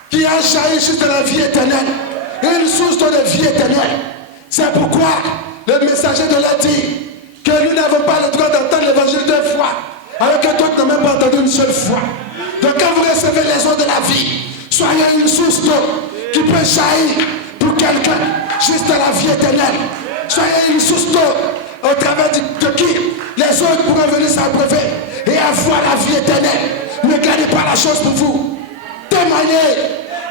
qui a jailli juste de la vie éternelle. Une source d'eau de vie éternelle. C'est pourquoi le messager de l'a dit que nous n'avons pas le droit d'entendre l'évangile 2 fois, alors que d'autres n'ont même pas entendu une seule fois. Donc quand vous recevez les eaux de la vie, soyez une source d'eau qui peut jaillir pour quelqu'un juste de la vie éternelle. Soyez une source d'eau au travers de qui les autres pourront venir s'abreuver et avoir la vie éternelle. Ne gardez pas la chose pour vous. Témoignez,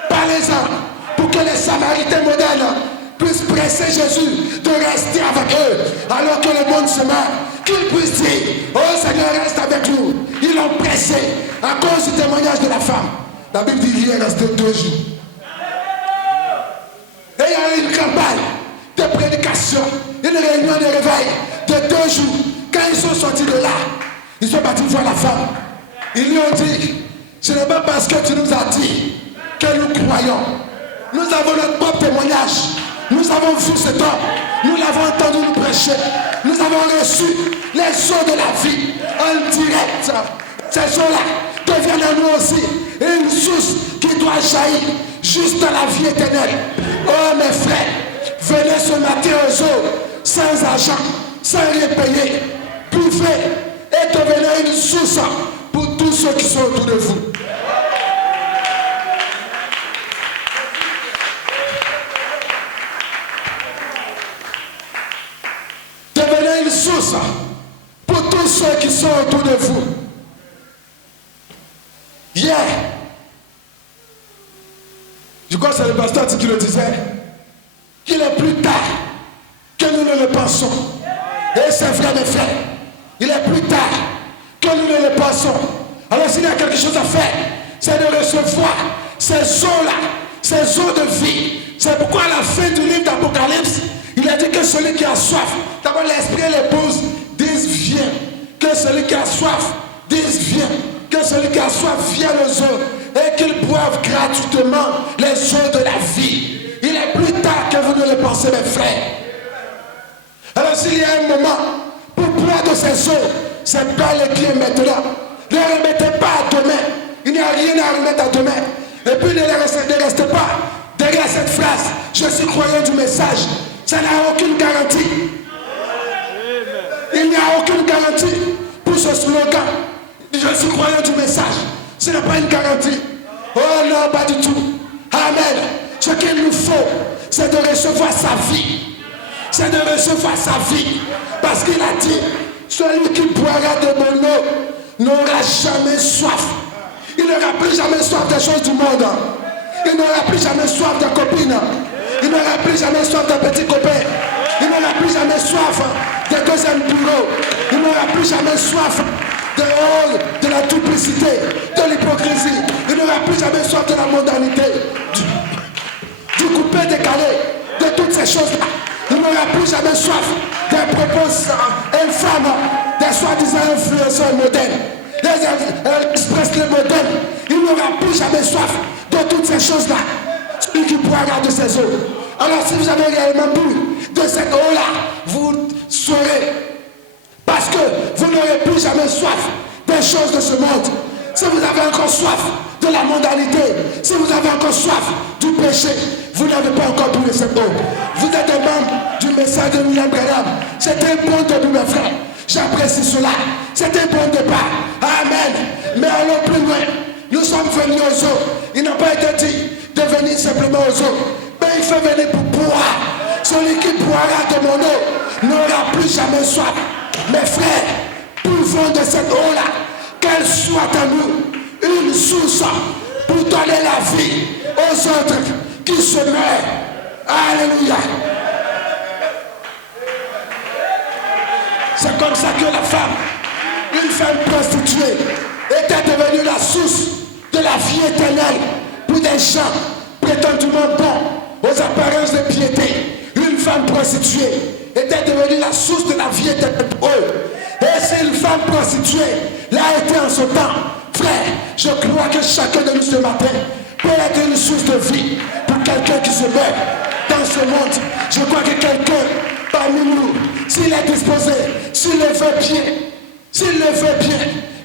parlez-en pour que les Samaritains modernes puissent presser Jésus de rester avec eux alors que le monde se meurt. Qu'ils puissent dire, oh Seigneur, reste avec nous. Ils l'ont pressé à cause du témoignage de la femme. La Bible dit qu'il est resté 2 jours. Et il y a eu une campagne de prédication, une réunion de réveil de 2 jours. Quand ils sont sortis de là, ils sont partis voir la femme. Ils lui ont dit, ce n'est pas parce que tu nous as dit que nous croyons. Nous avons notre propre témoignage. Nous avons vu cet homme. Nous l'avons entendu nous prêcher. Nous avons reçu les eaux de la vie en direct. Ces eaux-là deviennent à nous aussi une source qui doit jaillir juste dans la vie éternelle. Oh mes frères, venez ce matin aux eaux sans argent, sans rien payer. Buvez et devenez une source pour tous ceux qui sont autour de vous. Devenez une source pour tous ceux qui sont autour de vous. Hier, je crois que c'est le pasteur qui le disait, qu'il est plus tard que nous ne le pensons. Et c'est vrai mes frères, il est plus tard que nous ne le pensons. Alors s'il y a quelque chose à faire, c'est de recevoir ces eaux-là, ces eaux de vie. C'est pourquoi à la fin du livre d'Apocalypse, il a dit que celui qui a soif, d'abord l'esprit et l'épouse disent viens. Que celui qui a soif dise viens. que celui qui a soif vienne aux eaux et qu'il boive gratuitement les eaux de la vie. Il est plus tard que vous ne le pensez, mes frères. Alors s'il y a un moment pour boire de ces eaux, c'est pas le qui est maintenant. Ne remettez pas à demain. Il n'y a rien à remettre à demain. Et puis ne restez pas derrière cette phrase. Je suis croyant du message. Ça n'a aucune garantie. Il n'y a aucune garantie pour ce slogan. Je suis croyant du message. Ce n'est pas une garantie. Oh non, pas du tout. Amen. Ce qu'il nous faut, c'est de recevoir sa vie. C'est de recevoir sa vie. Parce qu'il a dit, celui qui boira de mon eau n'aura jamais soif. Il n'aura plus jamais soif des choses du monde. Il n'aura plus jamais soif de copines. Il n'aura plus jamais soif de petits copains. Il n'aura plus jamais soif de deuxième bureau. Il n'aura plus jamais soif de la duplicité, de l'hypocrisie. Il n'aura plus jamais soif de la mondanité, du coupé décalé, de toutes ces choses-là. Il n'aura plus jamais soif des propos infâmes, des soi-disant influenceurs modernes, des express les modernes. Il n'aura plus jamais soif de toutes ces choses-là. Celui qui boira de ces eaux. Alors si vous avez réellement bu de cette eau-là, vous saurez. Parce que vous n'aurez plus jamais soif des choses de ce monde. Si vous avez encore soif de la mondanité, si vous avez encore soif du péché, vous n'avez pas encore bu de cette eau. Vous êtes un membre du message de William Branham. C'est un bon début, mes frères. J'apprécie cela. C'est un bon départ. Amen. Mais allons plus loin. Nous sommes venus aux eaux. Il n'a pas été dit de venir simplement aux eaux. Mais il faut venir pour boire. Celui qui boira de mon eau n'aura plus jamais soif. Mes frères, buvons de cette eau-là, qu'elle soit à nous une source pour donner la vie aux autres qui se meurent. Alléluia. C'est comme ça que la femme, une femme prostituée, était devenue la source de la vie éternelle pour des gens prétendument bons aux apparences de piété. Une femme prostituée était devenue la source de la vie éternelle pour eux. Et si une femme prostituée l'a été en ce temps, frère, je crois que chacun de nous ce matin peut être une source de vie pour quelqu'un qui se meurt dans ce monde. Je crois que quelqu'un parmi nous, s'il est disposé, s'il le veut bien,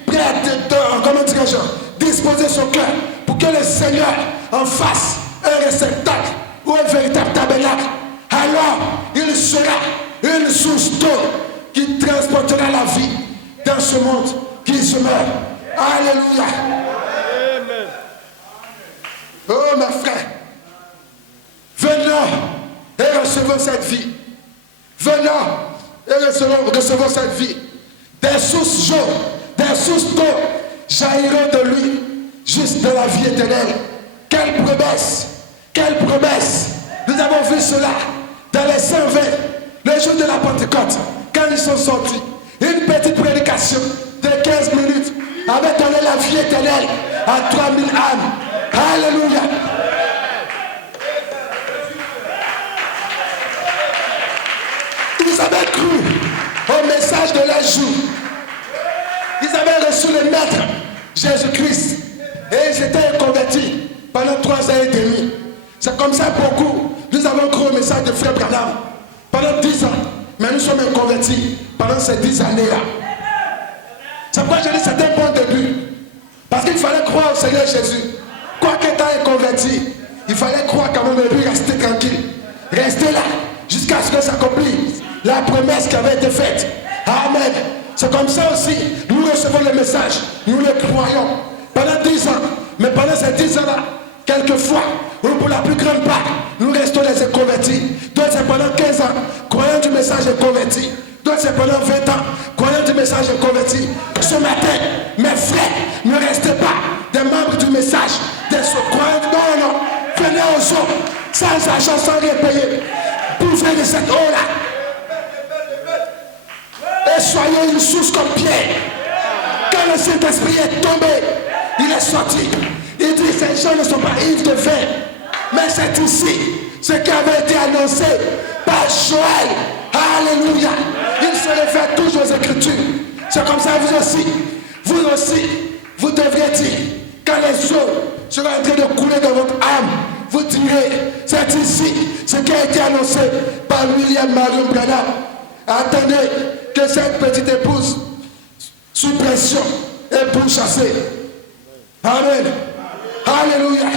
prêt à, comment dirais-je, disposer son cœur pour que le Seigneur en fasse un réceptacle ou un véritable tabernacle, alors il sera une source d'eau qui transportera la vie dans ce monde qui se meurt. Alléluia. Amen. Oh mes frères, venons et recevons cette vie. Venons et recevons cette vie. Des sources d'eau jailliront de lui jusqu'à la vie éternelle. Quelle promesse! Quelle promesse! Nous avons vu cela dans les 120, le jour de la Pentecôte, quand ils sont sortis. Une petite prédication de 15 minutes avait donné la vie éternelle à 3000 âmes. Alléluia! Ils avaient cru au message de leur jour. Ils avaient reçu le Maître Jésus-Christ et ils étaient convertis pendant 3 ans et demi. C'est comme ça beaucoup. Nous avons cru au message de Frère Branham pendant 10 ans, mais nous sommes convertis pendant ces 10 années-là. C'est pourquoi je dis que c'est un bon début. Parce qu'il fallait croire au Seigneur Jésus. Quoi qu'étant converti, il fallait croire quand même et puis rester tranquille. Rester là jusqu'à ce que s'accomplisse la promesse qui avait été faite. Amen. C'est comme ça aussi, nous recevons le message, nous le croyons pendant 10 ans. Mais pendant ces 10 ans-là, quelquefois, ou pour la plus grande part, nous restons les convertis. D'autres c'est pendant 15 ans, croyant du message et convertis. D'autres c'est pendant 20 ans, croyant du message et convertis. Ce matin, mes frères, ne restez pas des membres du message, des croyants. Non, non, venez aux eaux, sans argent, sans rien payer. Buvez de cette eau-là. Et soyez une source comme Pierre. Quand le Saint-Esprit est tombé, il est sorti. Il dit, ces gens ne sont pas ivres de vin. Mais c'est ici ce qui avait été annoncé par Joël. Alléluia. Il se réfère toujours aux Écritures. C'est comme ça, vous aussi, vous vous devriez dire, quand les eaux seront en train de couler dans votre âme, vous direz, c'est ici ce qui a été annoncé par William Marion Branham. Attendez que cette petite épouse, sous pression, est pourchassée. Amen. Alléluia.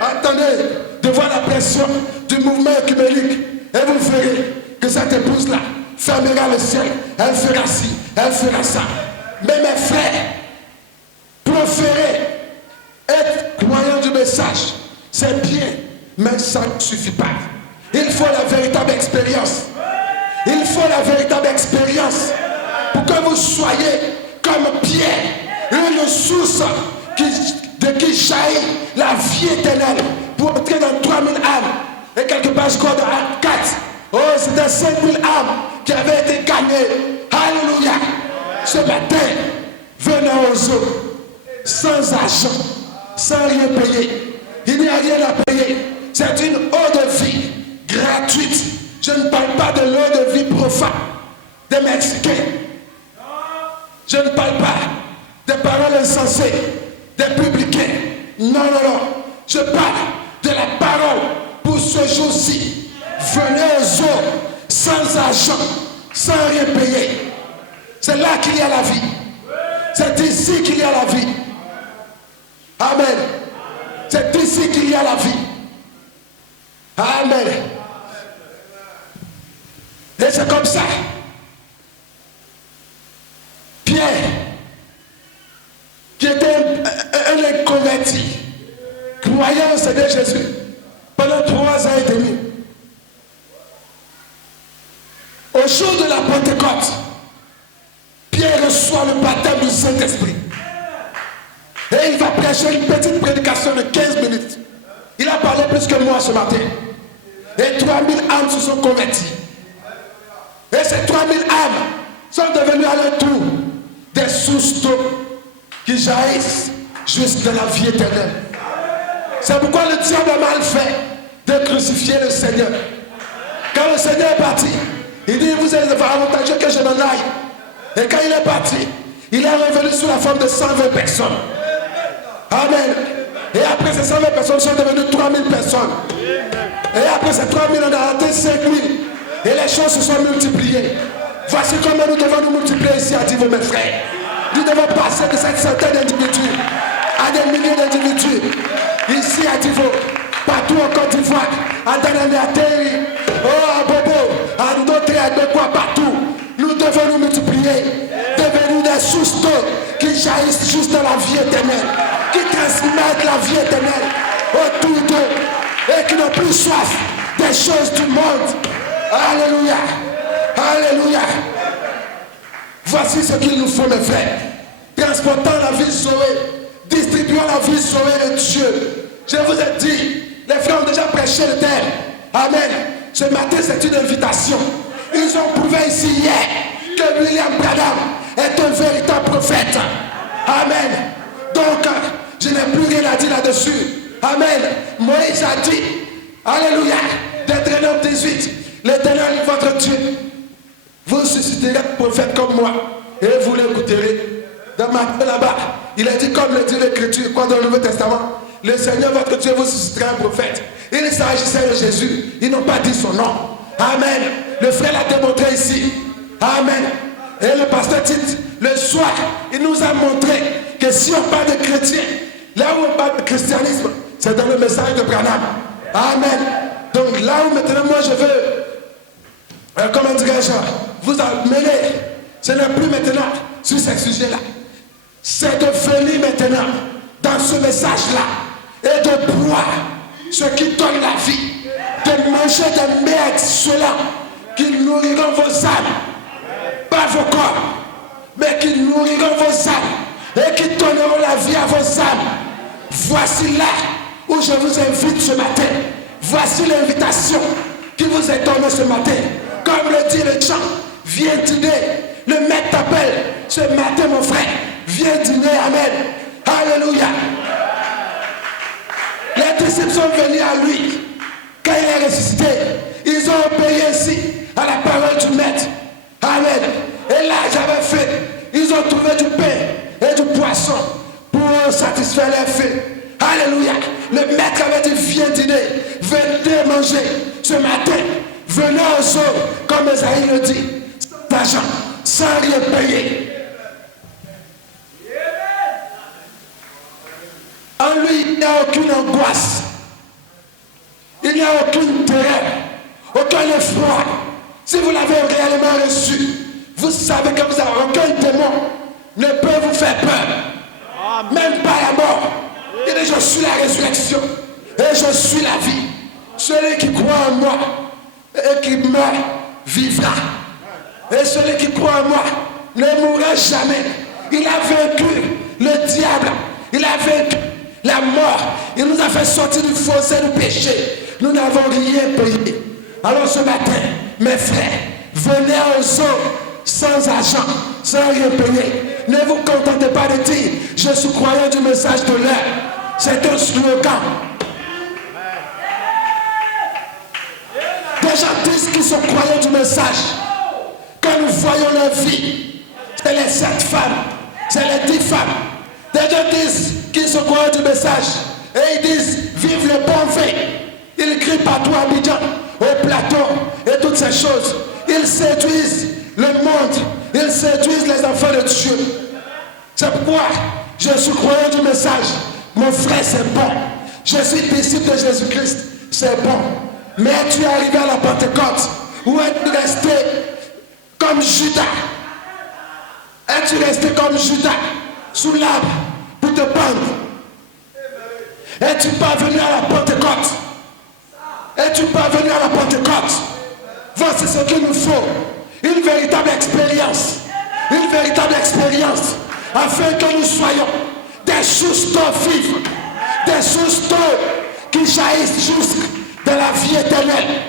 Attendez de voir la pression du mouvement œcuménique et vous verrez que cette épouse-là fermera le ciel. Elle fera ci, elle fera ça. Mais mes frères, proférer, être croyant du message, c'est bien, mais ça ne suffit pas. Il faut la véritable expérience. Il faut la véritable expérience pour que vous soyez comme Pierre, une source de qui jaillit la vie éternelle pour entrer dans 3000 âmes. Et quelque part, je crois dans Acte 4, oh, c'était 5000 âmes qui avaient été gagnées. Alléluia. Ce matin, venant aux eaux, sans argent, sans rien payer. Il n'y a rien à payer. C'est une eau de vie gratuite. Je ne parle pas de l'eau de vie profane des Mexicains. Je ne parle pas des paroles insensées des publicains. Non, non, non. Je parle de la parole pour ce jour-ci. Venez aux eaux sans argent, sans rien payer. C'est là qu'il y a la vie. C'est ici qu'il y a la vie. Amen. C'est ici qu'il y a la vie. Amen. Et c'est comme ça. Pierre, qui était un inconverti, croyant au Seigneur Jésus, pendant 3 ans et demi. Au jour de la Pentecôte, Pierre reçoit le baptême du Saint-Esprit. Et il va prêcher une petite prédication de 15 minutes. Il a parlé plus que moi ce matin. Et 3000 âmes se sont converties. Et ces 3000 âmes sont devenues à leur tour des sources d'eau qui jaillissent jusqu'à la vie éternelle. C'est pourquoi le diable a mal fait de crucifier le Seigneur. Quand le Seigneur est parti, il dit, vous êtes avantageux que je m'en aille. Et quand il est parti, il est revenu sous la forme de 120 personnes. Amen. Et après ces 120 personnes sont devenues 3000 personnes. Et après ces 3000, on a atteint 5000. Et les choses se sont multipliées. Voici comment nous devons nous multiplier ici à Divo, mes frères. Nous devons passer de cette centaine d'individus à des milliers d'individus. Ici à Divo, partout en Côte d'Ivoire, à Dananateri, à Bobo, à Ndoté, à Dekwa, partout. Nous devons nous multiplier, devenir des sources d'eau qui jaillissent juste dans la vie éternelle, qui transmettent la vie éternelle autour d'eux et qui n'ont plus soif des choses du monde. Alléluia. Alléluia. Voici ce qu'il nous faut, mes frères. Transportant la vie sauvée, distribuant la vie sauvée de Dieu. Je vous ai dit, les frères ont déjà prêché le terme. Amen. Ce matin, c'est une invitation. Ils ont prouvé ici hier que William Branham est un véritable prophète. Amen. Donc, je n'ai plus rien à dire là-dessus. Amen. Moïse a dit, alléluia, Deutéronome 18, l'Éternel, votre Dieu, vous susciterez un prophète comme moi et vous l'écouterez. Dans Matthieu là-bas, il a dit comme le dit l'Écriture, quoi dans le Nouveau Testament, le Seigneur, votre Dieu, vous suscitera un prophète. Il s'agissait de Jésus. Ils n'ont pas dit son nom. Amen. Le frère l'a démontré ici. Amen. Et le pasteur Tite, le soir, il nous a montré que si on parle de chrétien, là où on parle de christianisme, c'est dans le message de Branham. Amen. Donc là où maintenant moi je veux, comment dirais-je, vous amener, ce n'est plus maintenant sur ce sujet-là. C'est de venir maintenant dans ce message-là et de boire ce qui donne la vie, de manger des mets excellents qui nourriront vos âmes, pas vos corps, mais qui nourriront vos âmes et qui donneront la vie à vos âmes. Voici là où je vous invite ce matin. Voici l'invitation qui vous est donnée ce matin. Comme le dit le chant, viens dîner. Le maître t'appelle ce matin, mon frère. Viens dîner, amen. Alléluia. Les disciples sont venus à lui. Quand il est ressuscité, ils ont obéi ainsi à la parole du maître. Amen. Et là, j'avais fait. Ils ont trouvé du pain et du poisson pour ont satisfait leur faim. Alléluia. Le maître avait dit, viens dîner, venez manger. Ce matin, venez au zoo, comme Esaïe le dit, sans argent, sans rien payer. En lui, il n'y a aucune angoisse. Il n'y a aucune terreur, aucun effroi. Si vous l'avez réellement reçu, vous savez que vous avez aucun démon ne peut vous faire peur. Même pas la mort. Il dit, je suis la résurrection et je suis la vie. Celui qui croit en moi et qui meurt vivra. Et celui qui croit en moi ne mourra jamais. Il a vaincu le diable. Il a vaincu la mort. Il nous a fait sortir du fossé du péché. Nous n'avons rien payé. Alors ce matin, mes frères, venez aux eaux sans argent, sans rien payer. Ne vous contentez pas de dire, je suis croyant du message de l'heure. C'est un slogan. Des gens disent qu'ils sont croyants du message. Quand nous voyons leur vie, c'est les 7 femmes, c'est les 10 femmes. Des gens disent qu'ils sont croyants du message. Et ils disent, vive le bon vin. Ils crient partout à Abidjan, au plateau et toutes ces choses. Ils séduisent le monde. Ils séduisent les enfants de Dieu. C'est pourquoi je suis croyant du message. Mon frère, c'est bon. Je suis disciple de Jésus-Christ. C'est bon. Mais tu es arrivé à la Pentecôte. Où es-tu resté comme Judas? Es-tu resté comme Judas sous l'arbre pour te pendre? Es-tu pas venu à la Pentecôte? Es-tu pas venu à la Pentecôte? Voici ce qu'il nous faut. Une véritable expérience. Une véritable expérience. Afin que nous soyons des sources d'eau vive. Des sources d'eau qui jaillissent jusque dans la vie éternelle.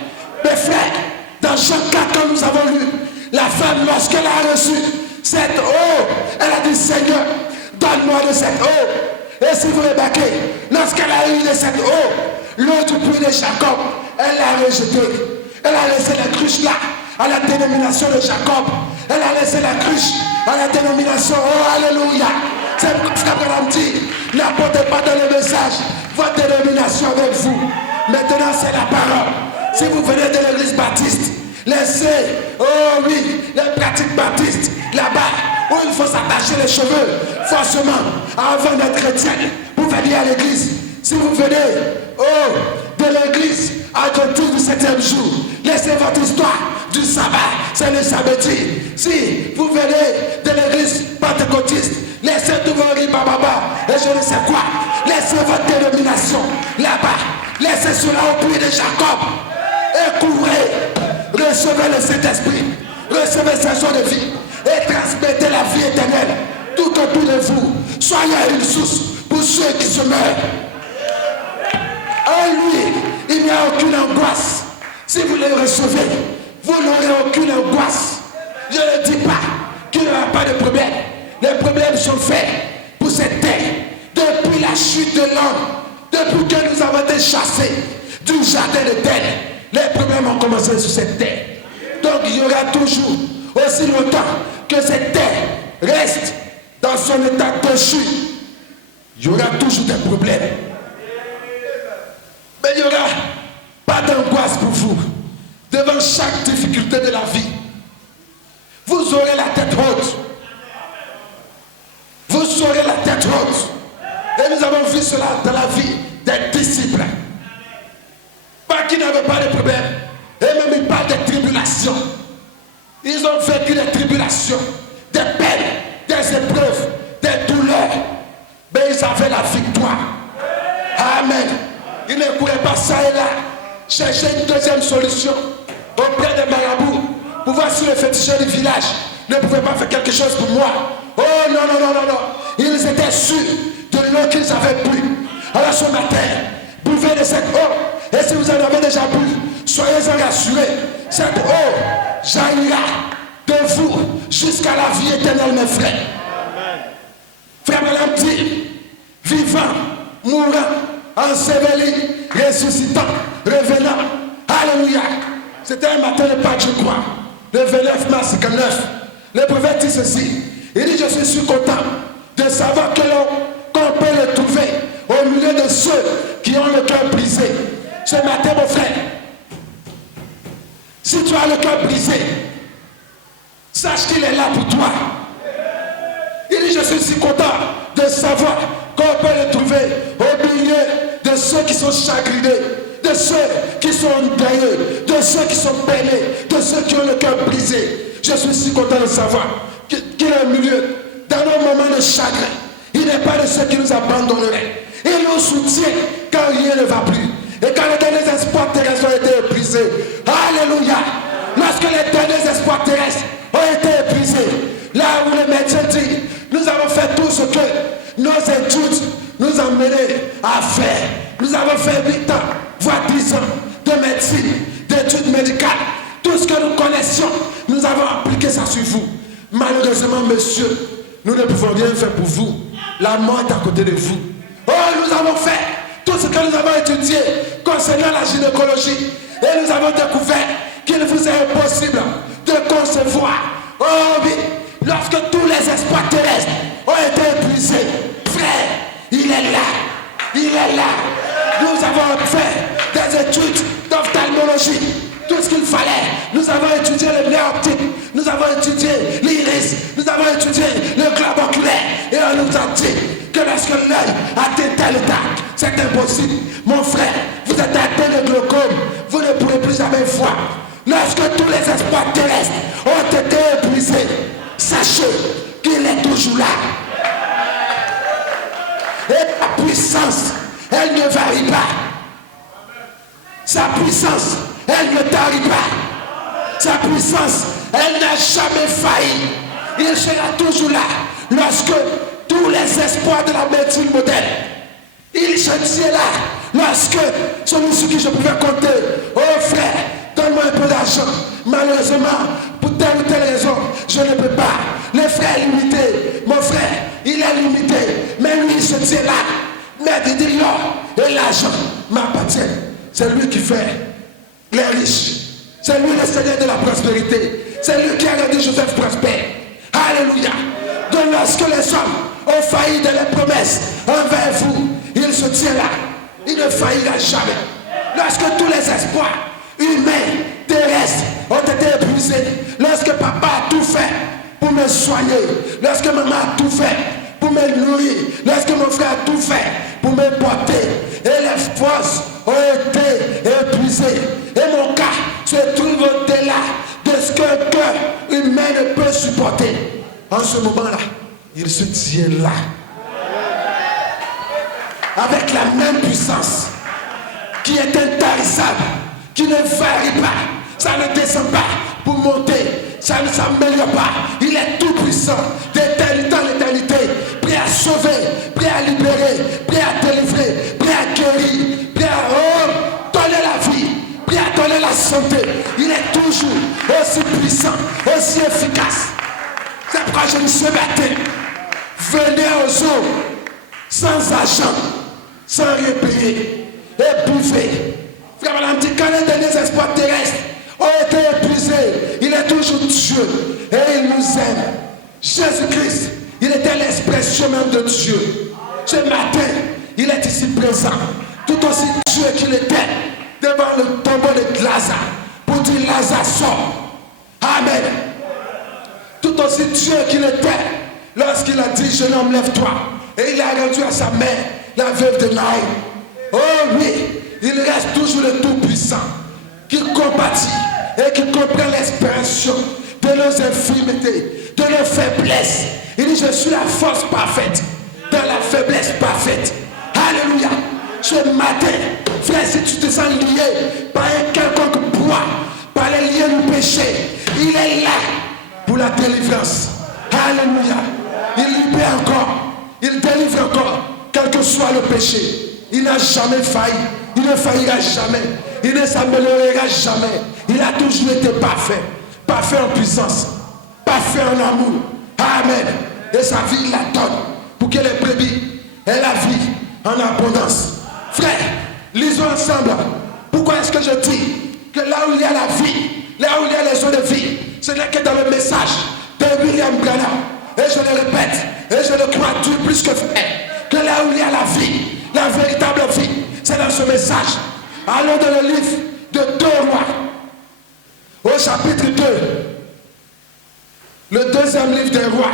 Mes frères, dans Jean 4 que nous avons lu, la femme, lorsqu'elle a reçu cette eau, elle a dit, Seigneur, donne-moi de cette eau. Et si vous remarquez, lorsqu'elle a eu de cette eau, l'eau du puits de Jacob, elle l'a rejetée. Elle a laissé la cruche là, à la dénomination de Jacob. Elle a laissé la cruche à la dénomination, oh alléluia. C'est ce qu'elle dit, n'apportez pas dans le message votre dénomination avec vous. Maintenant c'est la parole. Si vous venez de l'église baptiste, laissez, oh oui, les pratiques baptistes là-bas, où il faut s'attacher les cheveux, forcément, avant d'être chrétien, vous venez à l'église. Si vous venez, oh, de l'église, adventure du 7e jour, laissez votre histoire du sabbat, c'est le samedi. Si vous venez de l'église pentecôtiste, laissez tous vos ribababa et je ne sais quoi, laissez votre dénomination là-bas, laissez cela au puits de Jacob et courez, recevez le Saint-Esprit, recevez ces eaux de vie et transmettez la vie éternelle tout autour de vous. Soyez une source pour ceux qui se meurent. En lui, il n'y a aucune angoisse. Si vous les recevez, vous n'aurez aucune angoisse. Je ne dis pas qu'il n'y aura pas de problème. Les problèmes sont faits pour cette terre. Depuis la chute de l'homme, depuis que nous avons été chassés du jardin de d'Éden, les problèmes ont commencé sur cette terre. Donc il y aura toujours, aussi longtemps que cette terre reste dans son état déchu, il y aura toujours des problèmes. Mais il n'y aura pas d'angoisse pour vous devant chaque difficulté de la vie. Vous aurez la tête haute. Vous aurez la tête haute. Et nous avons vu cela dans la vie des disciples. Pas qu'ils n'avaient pas de problème. Et même ils parlent des tribulations. Ils ont vécu des tribulations, des peines, des épreuves, des douleurs. Mais ils avaient la victoire. Amen. Ils ne couraient pas ça et là, chercher une deuxième solution auprès des marabouts pour voir si le féticheur du village ne pouvait pas faire quelque chose pour moi. Oh non, non, non, non, non. Ils étaient sûrs de l'eau qu'ils avaient bu. Alors ce matin, buvez de cette eau. Et si vous en avez déjà bu, soyez-en rassurés. Cette eau jaillira de vous jusqu'à la vie éternelle, mes frères. Frère Branham dit, vivant, mourant, enseveli, ressuscitant, revenant. Alléluia. C'était un matin de Pâques, je crois, le 29 mars 59. Le prophète dit ceci. Il dit, je suis content de savoir qu'on peut au milieu de ceux qui ont le cœur brisé. Ce matin, mon frère, si tu as le cœur brisé, sache qu'il est là pour toi. Il dit, je suis si content de savoir qu'on peut le trouver au milieu de ceux qui sont chagrinés, de ceux qui sont endeuillés, de ceux qui sont peinés, de ceux qui ont le cœur brisé. Je suis si content de savoir qu'il est au milieu, dans nos moments de chagrin. Il n'est pas de ceux qui nous abandonneraient. Il nous soutient quand rien ne va plus. Et quand les derniers espoirs terrestres ont été épuisés. Alléluia. Lorsque les derniers espoirs terrestres ont été épuisés, là où le médecin dit, nous avons fait tout ce que nos études nous ont mené à faire. Nous avons fait 8 ans, voire 10 ans de médecine, d'études médicales. Tout ce que nous connaissions, nous avons appliqué ça sur vous. Malheureusement, monsieur, nous ne pouvons rien faire pour vous. La mort est à côté de vous. Oh, nous avons fait tout ce que nous avons étudié concernant la gynécologie. Et nous avons découvert qu'il vous est impossible de concevoir. Oh oui, lorsque tous les espoirs terrestres ont été épuisés, frère, il est là. Il est là. Nous avons fait des études d'ophtalmologie. Tout ce qu'il fallait. Nous avons étudié le nerf optique. Nous avons étudié l'iris. Nous avons étudié le globe oculaire. Et on nous a dit que lorsque l'œil atteint tel état, c'est impossible. Mon frère, vous êtes atteint de glaucome. Vous ne pourrez plus jamais voir. Lorsque tous les espoirs terrestres ont été épuisés, sachez qu'il est toujours là. Et la puissance, elle ne varie pas. Sa puissance, elle ne tarit pas. Sa puissance, elle n'a jamais failli. Il sera toujours là lorsque tous les espoirs de la médecine moderne, il se tient là lorsque celui sur qui je pouvais compter, oh frère, donne-moi un peu d'argent. Malheureusement, pour telle ou telle raison, je ne peux pas. Le frère est limité. Mon frère, il est limité. Mais lui, il se tient là. Mais il dit, non, et l'argent m'appartient. C'est lui qui fait les riches. C'est lui le Seigneur de la prospérité. C'est lui qui a rendu Joseph prospère. Alléluia. Donc lorsque les hommes ont failli de les promesses envers vous, il se tient là. Il ne faillira jamais. Lorsque tous les espoirs humains, terrestres ont été épuisés, lorsque papa a tout fait pour me soigner, lorsque maman a tout fait pour me nourrir, lorsque mon frère a tout fait pour me porter, et les forces ont été épuisées, et mon cas se trouve au-delà de ce qu'un cœur humain ne peut supporter. En ce moment-là, il se tient là, avec la même puissance qui est intarissable, qui ne varie pas, ça ne descend pas pour monter, ça ne s'améliore pas. Il est tout puissant, d'éternité en éternité, prêt à sauver, prêt à libérer, prêt à délivrer, prêt à guérir, prêt à donner la vie, prêt à donner la santé. Il est toujours aussi puissant, aussi efficace. C'est pourquoi je me suis battu. Venez aux eaux sans argent, sans rien payer, et buvez. Frère Madame dit, quand les derniers espoirs terrestres ont été épuisés, il est toujours Dieu et il nous aime. Jésus-Christ, il était l'expression même de Dieu. Ce matin, il est ici présent, tout aussi Dieu qu'il était devant le tombeau de Lazare pour dire Lazare sort. Amen. Tout aussi Dieu qu'il était lorsqu'il a dit jeune homme lève-toi, et il a rendu à sa mère la veuve de Naïm. Oh oui, il reste toujours le Tout-Puissant qui compatit et qui comprend l'expression de nos infirmités, de nos faiblesses. Il dit, je suis la force parfaite dans la faiblesse parfaite. Alléluia. Ce matin, frère, si tu te sens lié par un quelconque poids, par les liens du péché, il est là pour la délivrance. Alléluia. Il libère encore, il délivre encore, quel que soit le péché. Il n'a jamais failli. Il ne faillira jamais. Il ne s'améliorera jamais. Il a toujours été parfait. Parfait en puissance. Parfait en amour. Amen. Et sa vie, il la donne pour que les brebis aient la vie en abondance. Frère, lisons ensemble. Pourquoi est-ce que je dis que là où il y a la vie, là où il y a les eaux de vie, ce n'est que dans le message de William Branham. Et je le répète, et je le crois plus que vrai, que là où il y a la vie, La véritable vie, c'est dans ce message. Allons dans le livre de 2 Rois, au chapitre 2. Le deuxième livre des Rois,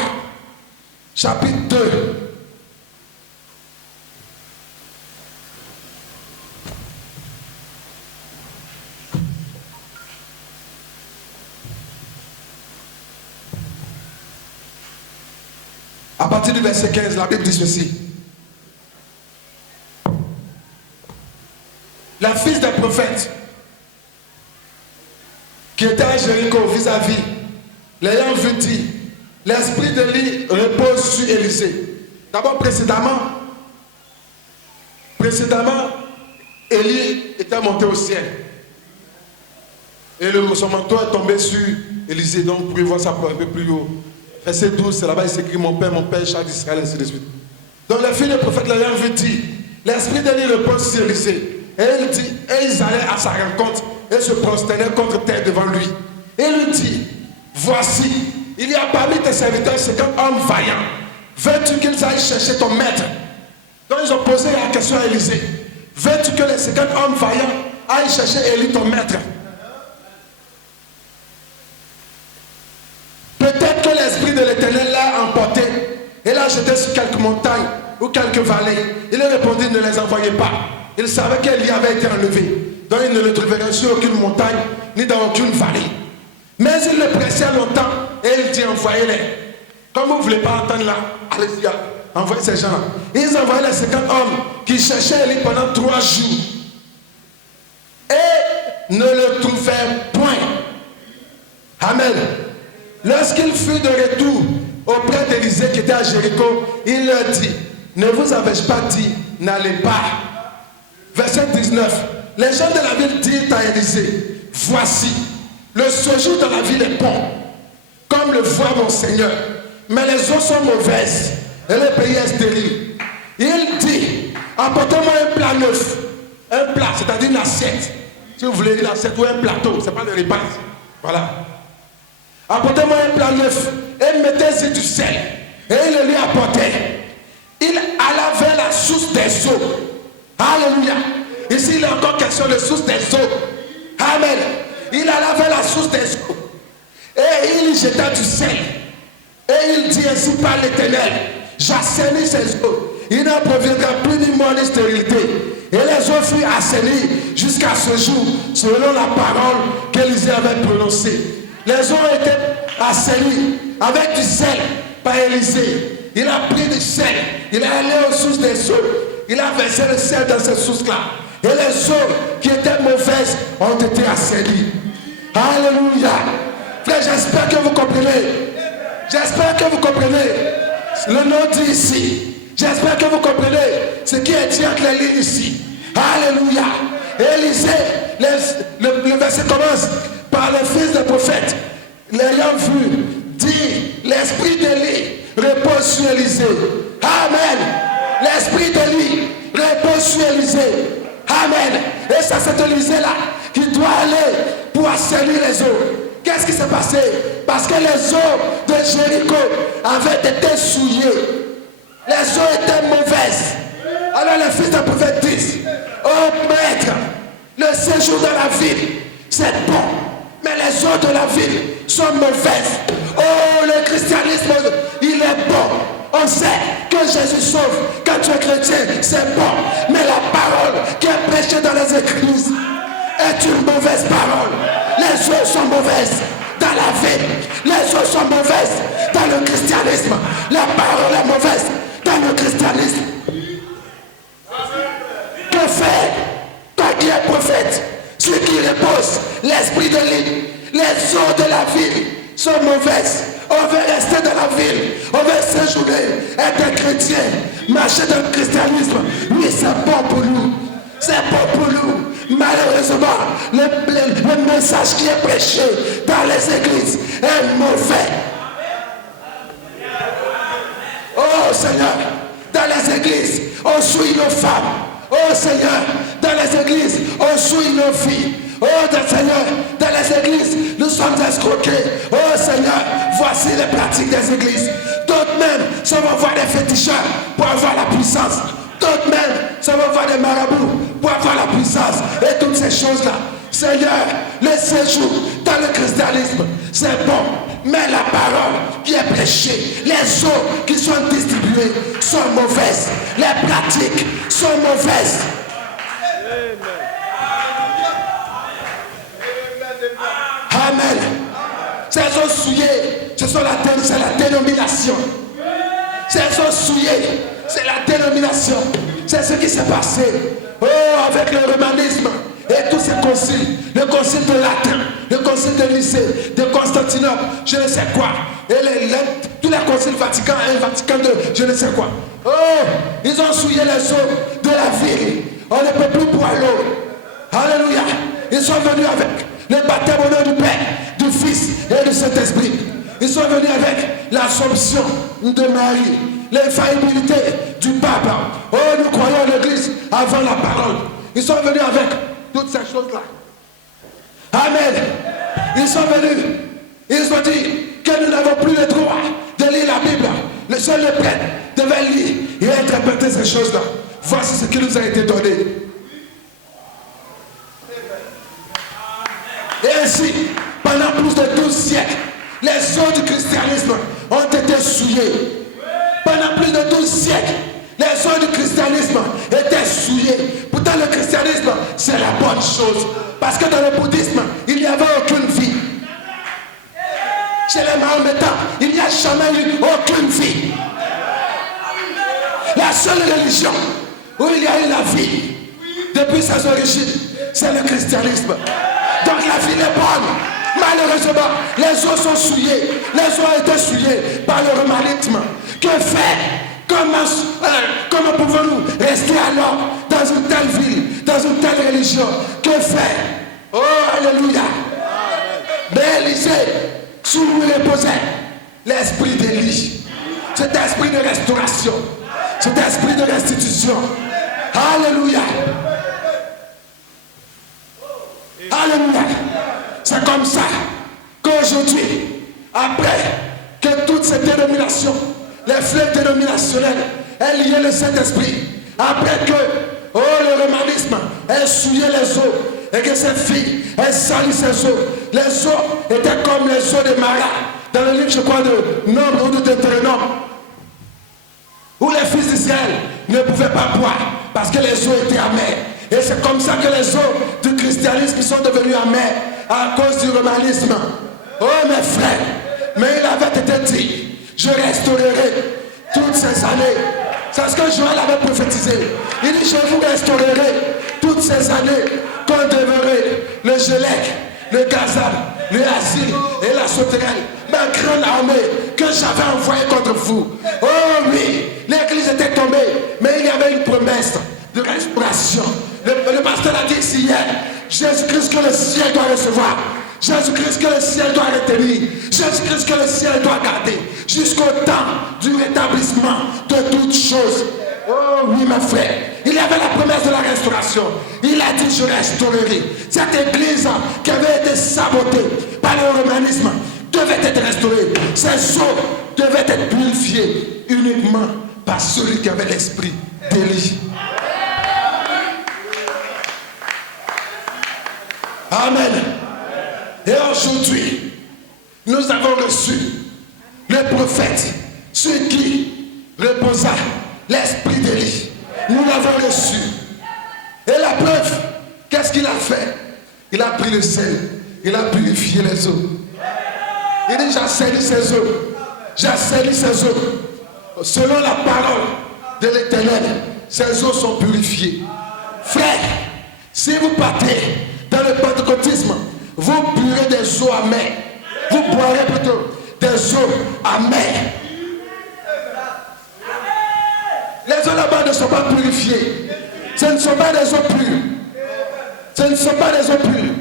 chapitre 2. À partir du verset 15, la Bible dit ceci. La fille d'un prophète qui était à Jéricho vis-à-vis, l'ayant vu dit, l'esprit d'Élie repose sur Élisée. D'abord, précédemment, Élie était monté au ciel. Et son manteau est tombé sur Élisée. Donc, vous pouvez voir ça un peu plus haut. Verset 12, c'est là-bas, il s'écrit mon père, char d'Israël, ainsi de suite. Donc, la fille du prophète l'ayant vu dit, l'esprit d'Élie repose sur Élisée. Et il dit, et ils allaient à sa rencontre et se prosternaient contre terre devant lui. Et il lui dit, voici, il y a parmi tes serviteurs 50 hommes vaillants. Veux-tu qu'ils aillent chercher ton maître? Donc ils ont posé la question à Élisée. Veux-tu que les 50 hommes vaillants aillent chercher Élie ton maître? Peut-être que l'esprit de l'Éternel l'a emporté et l'a jeté sur quelques montagnes ou quelques vallées. Il répondit, ne les envoyez pas. Il savait qu'Élie avait été enlevé. Donc il ne le trouverait sur aucune montagne ni dans aucune vallée. Mais il le pressait longtemps et il dit, envoyez-les. Comme vous ne voulez pas entendre là, allez-y, envoyez ces gens-là. Ils envoyaient les 50 hommes qui cherchaient Élie pendant 3 jours. Et ne le trouvaient point. Amen. Lorsqu'il fut de retour auprès d'Élisée qui était à Jéricho, il leur dit, ne vous avais-je pas dit, n'allez pas. Verset 19. Les gens de la ville dirent à Élisée, voici, le séjour dans la ville est bon, comme le voit mon Seigneur, mais les eaux sont mauvaises et le pays est stérile. Il dit, apportez-moi un plat neuf, un plat, c'est-à-dire une assiette. Si vous voulez une assiette ou un plateau, ce n'est pas le repas. Voilà. Apportez-moi un plat neuf et mettez-y du sel. Et il le lui apportait. Il alla vers la source des eaux. Alléluia. Ici, il est encore question de source des eaux. Amen. Il alla vers la source des eaux. Et il y jeta du sel. Et il dit ainsi par l'Éternel, j'assainis ces eaux. Il n'en proviendra plus ni mort ni stérilité. Et les eaux furent assainies jusqu'à ce jour, selon la parole qu'Élisée avait prononcée. Les eaux étaient assainies avec du sel par Élisée. Il a pris du sel. Il est allé aux sources des eaux. Il a versé le sel dans ces sources-là. Et les eaux qui étaient mauvaises ont été assainies. Alléluia. Frère, j'espère que vous comprenez. J'espère que vous comprenez. Le nom dit ici. J'espère que vous comprenez ce qui est dit entre les lignes ici. Alléluia. Élisée, le verset commence par le fils du prophète. L'ayant vu, dit, l'esprit d'Élie repose sur Élisée. Amen. L'esprit d'Élie repose sur Élisée. Amen. Et c'est cet Élisée-là qui doit aller pour assainir les eaux. Qu'est-ce qui s'est passé? Parce que les eaux de Jéricho avaient été souillées. Les eaux étaient mauvaises. Alors les fils du prophète disent, oh maître, le séjour dans la ville, c'est bon. Mais les eaux de la ville sont mauvaises. Oh, le christianisme, il est bon. On sait que Jésus sauve. Quand tu es chrétien, c'est bon. Mais la parole qui est prêchée dans les églises est une mauvaise parole. Les eaux sont mauvaises dans la vie. Les eaux sont mauvaises dans le christianisme. La parole est mauvaise dans le christianisme. Que faire toi qui es prophète? Celui qui repose l'esprit de l'île. Les eaux de la ville sont mauvaises. On veut rester dans la ville. On veut séjourner, être chrétien, marcher dans le christianisme. Oui, c'est bon pour nous. C'est bon pour nous. Malheureusement, le message qui est prêché dans les églises est mauvais. Oh Seigneur, dans les églises, on souille nos femmes. Oh Seigneur, dans les églises, on souille nos filles. Oh Seigneur, dans les églises, nous sommes escroqués. Oh Seigneur, voici les pratiques des églises. D'autres même, ça va voir des féticheurs pour avoir la puissance. D'autres même, ça va voir des marabouts pour avoir la puissance et toutes ces choses-là. Seigneur, le séjour dans le christianisme, c'est bon. Mais la parole qui est prêchée, les eaux qui sont distribuées sont mauvaises. Les pratiques sont mauvaises. Amen. Ces eaux souillées, c'est la dénomination. Ces eaux souillées, c'est la dénomination. C'est ce qui s'est passé avec le romanisme et tous ces conciles. Le concile de Latin, le concile de Nicée, de Constantinople, je ne sais quoi. Et tous les conciles Vatican 1, Vatican 2, je ne sais quoi. Oh, ils ont souillé les eaux de la ville. On ne peut plus boire l'eau. Alléluia. Ils sont venus avec le baptême au nom du Père, du Fils et du Saint-Esprit. Ils sont venus avec l'Assomption de Marie, l'infaillibilité du pape. Oh, nous croyons en l'Église avant la parole. Ils sont venus avec toutes ces choses-là. Amen. Ils sont venus. Ils ont dit que nous n'avons plus le droit de lire la Bible. Le seul prêtre devait lire et interpréter ces choses-là. Voici ce qui nous a été donné. Et ainsi, pendant plus de 12 siècles, les eaux du christianisme ont été souillées. Pendant plus de 12 siècles, les eaux du christianisme étaient souillées. Pourtant, le christianisme, c'est la bonne chose. Parce que dans le bouddhisme, il n'y avait aucune vie. Chez les Mahométans, il n'y a jamais eu aucune vie. La seule religion où il y a eu la vie, depuis ses origines, c'est le christianisme. Donc la vie est bonne. Malheureusement, les eaux sont souillées. Les eaux ont été souillées par le romanisme. Que faire? Comment pouvons-nous rester alors dans une telle ville, dans une telle religion? Que faire? Oh, alléluia. Mais Élisée, sous lui reposait l'esprit d'Élie. Cet esprit de restauration, cet esprit de restitution. Alléluia. Alléluia. C'est comme ça qu'aujourd'hui, après que toutes ces dénominations, les flèches dénominationnelles aient lié le Saint-Esprit, après que le romanisme ait souillé les eaux et que ces filles aient sali ces eaux, les eaux étaient comme les eaux de Mara, dans le livre, je crois, de Nombre ou de Deutéronome, où les fils d'Israël ne pouvaient pas boire parce que les eaux étaient amères. Et c'est comme ça que les eaux du christianisme sont devenues amères à cause du romanisme. Oh mes frères, mais il avait été dit, je restaurerai toutes ces années. C'est ce que Joël avait prophétisé. Il dit, je vous restaurerai toutes ces années qu'on devrait le Gélec, le Gazam, le Asile et la sauterelle, ma grande armée que j'avais envoyée contre vous. Oh oui, l'église était tombée, mais il y avait une promesse de restauration. Le pasteur a dit ici hier, Jésus-Christ que le ciel doit recevoir, Jésus-Christ que le ciel doit retenir, Jésus-Christ que le ciel doit garder, jusqu'au temps du rétablissement de toutes choses. Oh oui, mes frères, il y avait la promesse de la restauration. Il a dit, je restaurerai. Cette église qui avait été sabotée par le romanisme devait être restaurée. Ces eaux devaient être purifiées uniquement par celui qui avait l'esprit d'Élie. Amen. Et aujourd'hui, nous avons reçu le prophète, sur qui reposa l'esprit d'Élie. Nous l'avons reçu. Et la preuve, qu'est-ce qu'il a fait? Il a pris le sel, il a purifié les eaux. Il dit, j'assaini ces eaux. J'assaini ces eaux. Selon la parole de l'Éternel, ces eaux sont purifiées. Frère, si vous partez dans le pentecôtisme, vous burez des eaux amères. Vous boirez plutôt des eaux amères. Les eaux là-bas ne sont pas purifiées. Ce ne sont pas des eaux pures. Ce ne sont pas des eaux pures.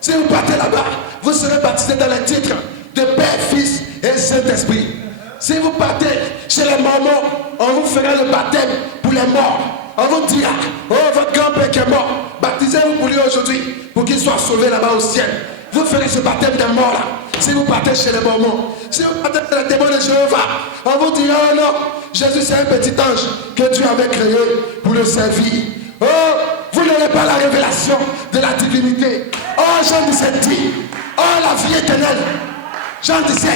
Si vous partez là-bas, vous serez baptisé dans le titre de Père, Fils et Saint-Esprit. Si vous partez chez les Mormons, on vous fera le baptême pour les morts. On vous dira, oh votre grand-père qui est mort, baptisez-vous pour lui aujourd'hui, pour qu'il soit sauvé là-bas au ciel. Vous ferez ce baptême des morts là. Si vous partez chez les Mormons, si vous partez chez les témoins de Jéhovah, on vous dira, oh non, Jésus c'est un petit ange que Dieu avait créé pour le servir. Oh, vous n'aurez pas la révélation de la divinité. Oh, Jean 17 dit, oh la vie éternelle. Jean 17,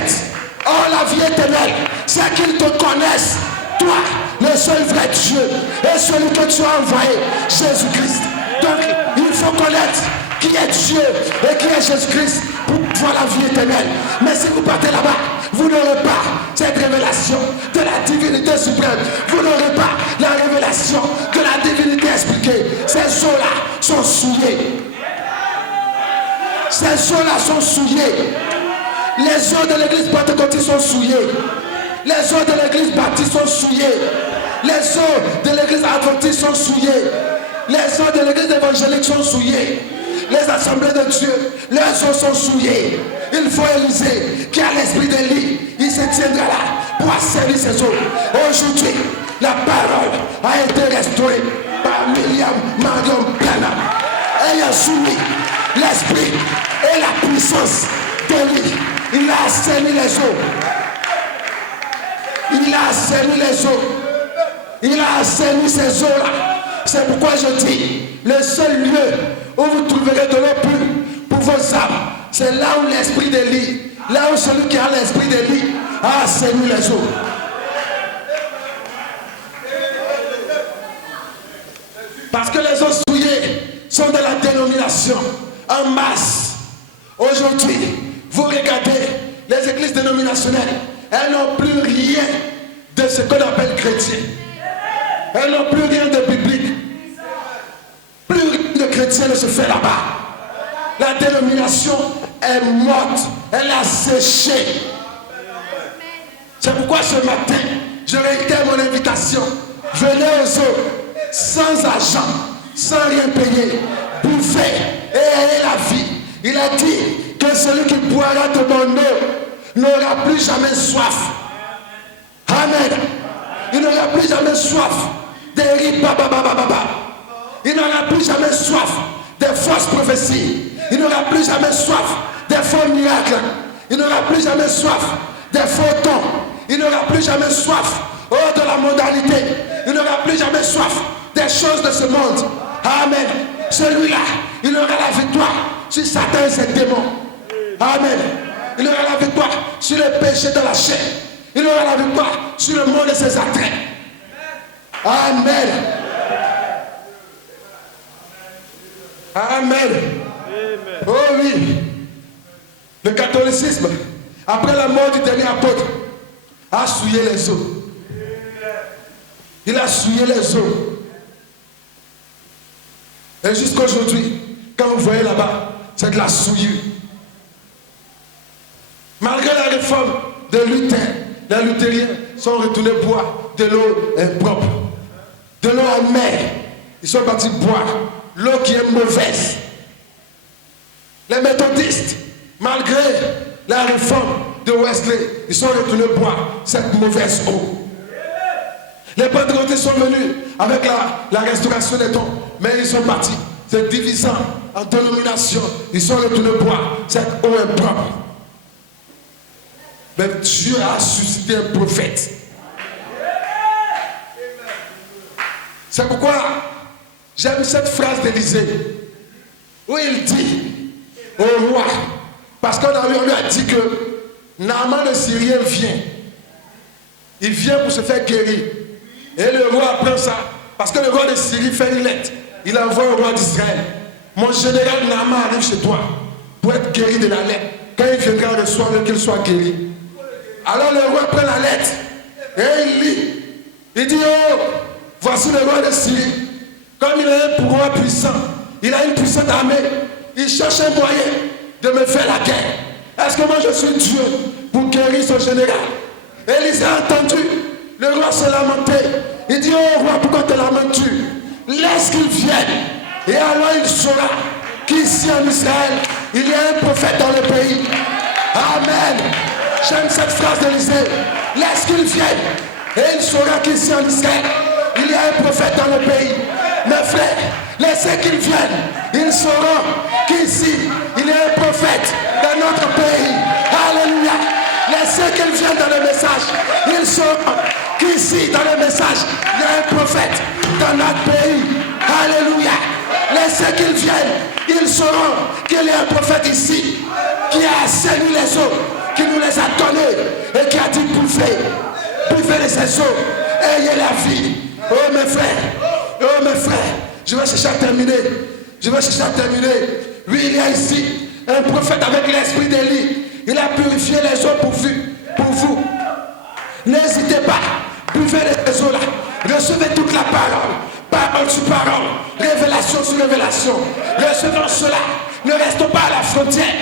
oh la vie éternelle, c'est qu'ils te connaissent, toi, le seul vrai Dieu, et celui que tu as envoyé, Jésus-Christ. Donc, il faut connaître qui est Dieu et qui est Jésus-Christ pour voir la vie éternelle. Mais si vous partez là-bas, vous n'aurez pas cette révélation de la divinité suprême. Vous n'aurez pas la révélation de la divinité expliquée. Ces eaux-là sont souillées. Ces eaux-là sont souillées. Les eaux de l'église pentecôtiste sont souillées. Les eaux de l'église baptiste sont souillées. Les eaux de l'église adventiste sont souillées. Les eaux de l'église évangélique sont souillées. Les assemblées de Dieu, leurs eaux sont souillées. Il faut Élisée qui a l'esprit d'Élie. Il se tiendra là pour assainir ses eaux. Aujourd'hui, la parole a été restaurée par William Marion Branham, ayant soumis l'esprit et la puissance d'Élie. Il a assaini les eaux. Il a assaini les eaux. Il a assaini ces eaux-là. C'est pourquoi je dis, le seul lieu où vous trouverez de l'eau pure pour vos âmes, c'est là où l'esprit d'Élie, là où celui qui a l'esprit d'Élie a assaini les eaux. Parce que les eaux souillées sont de la dénomination en masse. Aujourd'hui, vous regardez les églises dénominationnelles, elles n'ont plus rien de ce qu'on appelle chrétien. Elles n'ont plus rien de biblique. Plus rien de chrétien ne se fait là-bas. La dénomination est morte. Elle a séché. C'est pourquoi ce matin, je réitère mon invitation. Venez aux eaux, sans argent, sans rien payer. Bouffez et ayez la vie. Il a dit que celui qui boira de mon eau n'aura plus jamais soif. Amen. Il n'aura plus jamais soif des rites bababababa. Il n'aura plus jamais soif des fausses prophéties. Il n'aura plus jamais soif des faux miracles. Il n'aura plus jamais soif des faux dons. Il n'aura plus jamais soif de la mondanité. Il n'aura plus jamais soif des choses de ce monde. Amen. Celui-là, il aura la victoire sur Satan et ses démons. Amen. Il aura la victoire sur le péché de la chair. Il aura la victoire sur le monde et ses attraits. Amen. Amen. Oh oui. Le catholicisme, après la mort du dernier apôtre, a souillé les eaux. Il a souillé les eaux. Et jusqu'à aujourd'hui, quand vous voyez là-bas, c'est de la souillure. Malgré la réforme de Luther, les luthériens sont retournés boire de l'eau impropre, de l'eau amère. Ils sont partis boire l'eau qui est mauvaise. Les méthodistes, malgré la réforme de Wesley, ils sont retournés boire cette mauvaise eau. Les pentecôtistes sont venus avec la restauration des dons, mais ils sont partis, se divisant en dénominations. Ils sont retournés boire cette eau impropre. Mais Dieu a suscité un prophète. C'est pourquoi j'aime cette phrase d'Élisée où il dit au roi, parce qu'on lui a dit que Naaman le Syrien vient. Il vient pour se faire guérir. Et le roi apprend ça, parce que le roi de Syrie fait une lettre. Il envoie au roi d'Israël. Mon général Naaman arrive chez toi pour être guéri de la lettre. Quand il viendra le soir, qu'il soit guéri. Alors le roi prend la lettre et il lit. Il dit, oh, voici le roi de Syrie. Comme il est un pouvoir puissant, il a une puissante armée. Il cherche un moyen de me faire la guerre. Est-ce que moi je suis Dieu pour guérir son général? Élisée a entendu. Le roi se lamentait. Il dit, oh roi, pourquoi te lamentes-tu? Laisse qu'il vienne. Et alors il saura qu'ici en Israël, il y a un prophète dans le pays. Amen. J'aime cette phrase d'Élisée. Laisse qu'il vienne. Et il saura qu'ici en Israël, il y a un prophète dans le pays. Mes frères, laissez qu'il vienne. Ils sauront qu'ici, il y a un prophète dans notre pays. Alléluia. Laissez que qu'ils viennent dans le message, ils sauront qu'ici, dans le message, il y a un prophète dans notre pays. Alléluia. Laissez qu'ils viennent, ils sauront qu'il y a un prophète ici qui a assaini les eaux, qui nous les a donnés et qui a dit buvez de ces eaux, ayez la vie. Oh mes frères, je vais chercher à terminer. Oui, il y a ici un prophète avec l'esprit d'Élie. Il a purifié les eaux pour vous. N'hésitez pas, buvez les eaux là. Recevez toute la parole sur parole, révélation sur révélation. Recevons cela. Ne restons pas à la frontière.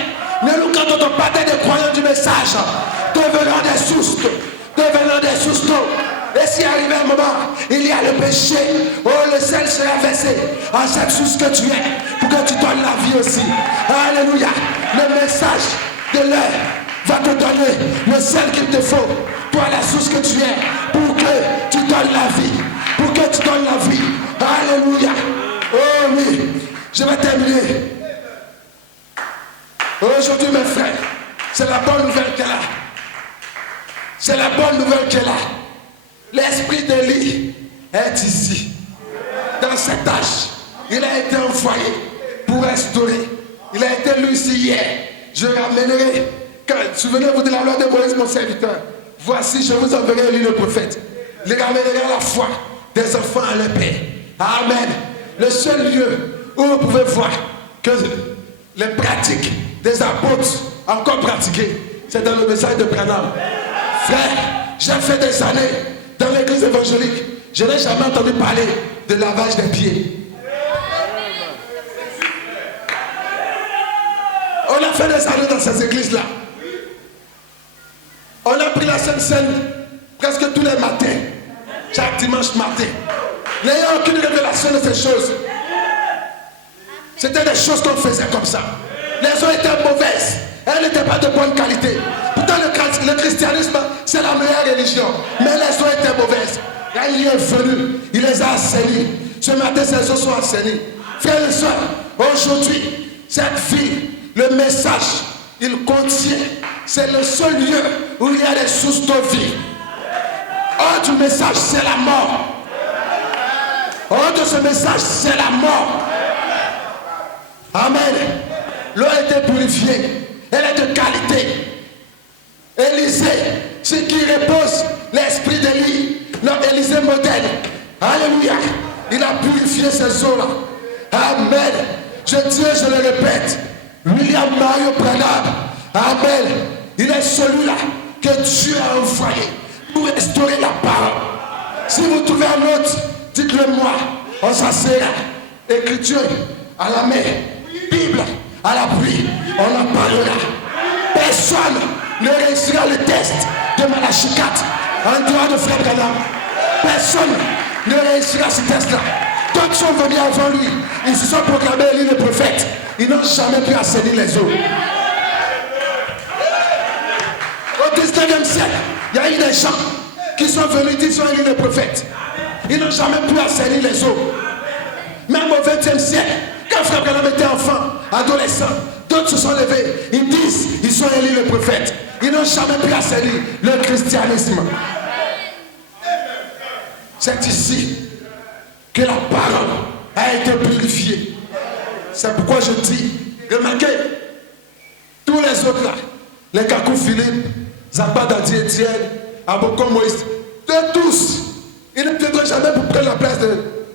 Ne nous cantons pas des croyants du message. Devenons des sources d'eau. Et si arrive un moment, il y a le péché, le sel sera versé à chaque source que tu es, pour que tu donnes la vie aussi. Alléluia. Le message de l'heure va te donner le sel qu'il te faut. Toi, la source que tu es, pour que tu donnes la vie. Alléluia. Oh oui. Je vais terminer. Aujourd'hui, mes frères, c'est la bonne nouvelle qu'elle a. L'esprit d'Élie est ici. Dans cet âge, il a été envoyé pour restaurer. Il a été lu ici hier. Je ramènerai. Souvenez-vous de la loi de Moïse, mon serviteur. Voici, je vous enverrai Élie le prophète. Il ramènerai à la foi des enfants à leur père. Amen. Le seul lieu où vous pouvez voir que les pratiques des apôtres encore pratiquées, c'est dans le message de Branham. Frère, j'ai fait des années dans l'église évangélique. Je n'ai jamais entendu parler de lavage des pieds. On a fait des années dans ces églises-là. On a pris la Sainte Seine presque tous les matins, chaque dimanche matin. N'ayant aucune révélation de ces choses. C'était des choses qu'on faisait comme ça. Les eaux étaient mauvaises. Elles n'étaient pas de bonne qualité. Pourtant, le christianisme, c'est la meilleure religion. Mais les eaux étaient mauvaises. Là, il est venu. Il les a assainis. Ce matin, ces eaux sont assainies. Frères et sœurs, aujourd'hui, cette ville, le message, il contient. C'est le seul lieu où il y a des sources de vie. Hors du message, c'est la mort. Hors de ce message, c'est la mort. Amen. L'eau a été purifiée. Elle est de qualité. Élisée, ce qui repose l'esprit d'Élie, notre Élisée modèle. Alléluia. Il a purifié ces eaux-là. Amen. Je dis, je le répète, William Mario Branham. Amen. Il est celui-là que Dieu a envoyé pour restaurer la parole. Si vous trouvez un autre, dites-le moi. On s'asseyra. Écriture à la main. Bible à l'appui. On en parlera. Personne ne réussira le test de Malachie 4 en dehors de Frère Branham. Personne ne réussira ce test-là. D'autres sont venus avant lui. Ils se sont proclamés Élie le prophète. Ils n'ont jamais pu assainir les eaux. Au 19e siècle, il y a eu des gens qui sont venus dire qu'ils sont Élie le prophète. Ils n'ont jamais pu assainir les eaux. Même au 20e siècle, quand Frère Branham était enfant, adolescent, d'autres se sont levés. Ils disent ils sont Élie le prophète. Ils n'ont jamais pu assainir le christianisme. C'est ici que la parole a été purifiée. C'est pourquoi je dis, remarquez, tous les autres là, les Kakou Philippe, Zappa Dadi Etienne, Aboko Moïse, de tous, ils ne viendront jamais pour prendre la place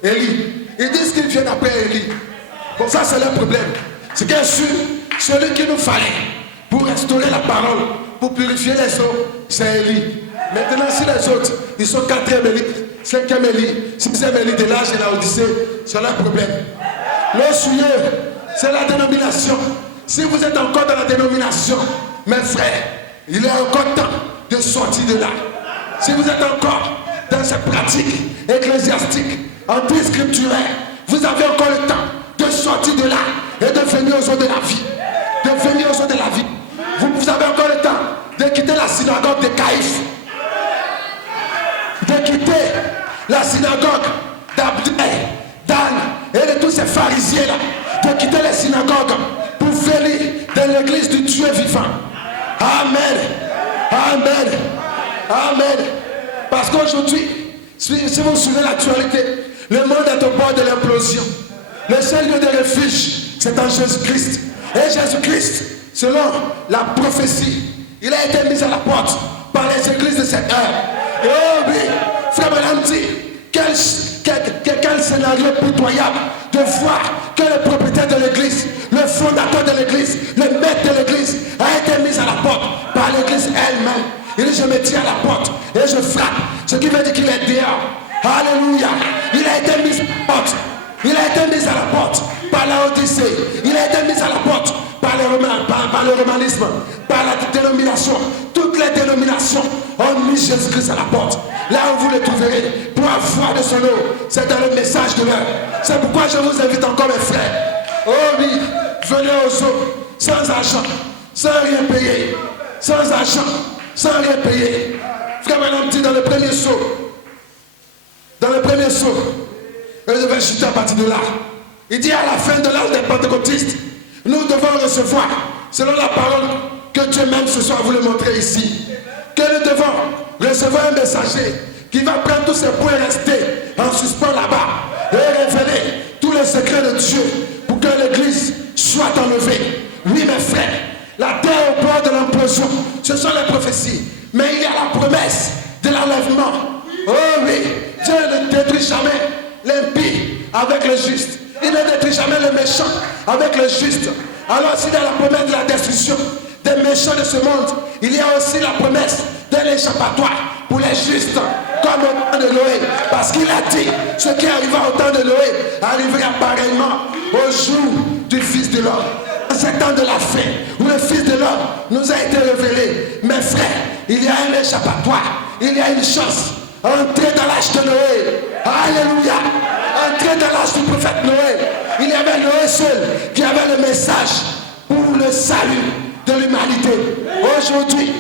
d'Élie. Ils disent qu'ils viennent après Élie. Bon, ça c'est leur problème. C'est bien sûr, celui qu'il nous fallait pour restaurer la parole, pour purifier les eaux, c'est Élie. Maintenant, si les autres, ils sont 4e Élie, 5e Élie, 6e Élie de l'âge et la Odyssée, c'est leur problème. Le souillé, c'est la dénomination. Si vous êtes encore dans la dénomination, mes frères, il est encore temps de sortir de là. Si vous êtes encore dans cette pratique ecclésiastique, anti-scripturaire, vous avez encore le temps de sortir de là et de venir aux eaux de la vie. De venir aux eaux de la vie. Vous avez encore le temps de quitter la synagogue de Caïphe. De quitter la synagogue d'Abdel, d'Anne et de tous ces pharisiens-là. De quitter les synagogues pour venir dans l'église du Dieu vivant. Amen. Amen. Amen. Parce qu'aujourd'hui, si vous suivez l'actualité, le monde est au bord de l'implosion. Le seul lieu de refuge, c'est en Jésus-Christ. Et Jésus-Christ, selon la prophétie, il a été mis à la porte par les églises de cette heure. Et oh oui, frère Branham dit, quel scénario pitoyable de voir que le propriétaire de l'église, le fondateur de l'église, le maître de l'église a été mis à la porte par l'église elle-même. Il dit, je me tiens à la porte et je frappe. Ce qui veut dire qu'il est dehors. Alléluia. Il a été mis à la porte. Il a été mis à la porte par la Odyssée. Il a été mis à la porte par le romanisme, par la dénomination. Toutes les dénominations ont mis Jésus-Christ à la porte. Là où vous le trouverez, pour avoir de son nom, c'est dans le message de l'heure. C'est pourquoi je vous invite encore, mes frères. Oh oui, venez aux eaux, sans argent, sans rien payer. Sans argent, sans rien payer. Frère Branham dit dans le premier saut, je devais chuter à partir de là. Il dit à la fin de l'âge des pentecôtistes, nous devons recevoir, selon la parole que Dieu même ce soir vous le montrer ici, que nous devons recevoir un messager qui va prendre tous ces points restés en suspens là-bas et révéler tous les secrets de Dieu pour que l'église soit enlevée. Oui, mes frères, la terre au bord de l'implosion, ce sont les prophéties, mais il y a la promesse de l'enlèvement. Oh oui, Dieu ne détruit jamais l'impie avec le juste. Il ne détruit jamais le méchant avec le juste. Alors s'il y a la promesse de la destruction des méchants de ce monde, il y a aussi la promesse de l'échappatoire pour les justes, comme au temps de Noé. Parce qu'il a dit, ce qui arriva au temps de Noé arrivera pareillement au jour du Fils de l'homme. C'est le temps de la fin, où le Fils de l'homme nous a été révélé. Mes frères, il y a un échappatoire, il y a une chance. Entrez dans l'âge de Noé. Alléluia. Entrez dans l'âge du prophète Noé. Il y avait Noé seul qui avait le message pour le salut de l'humanité. Aujourd'hui,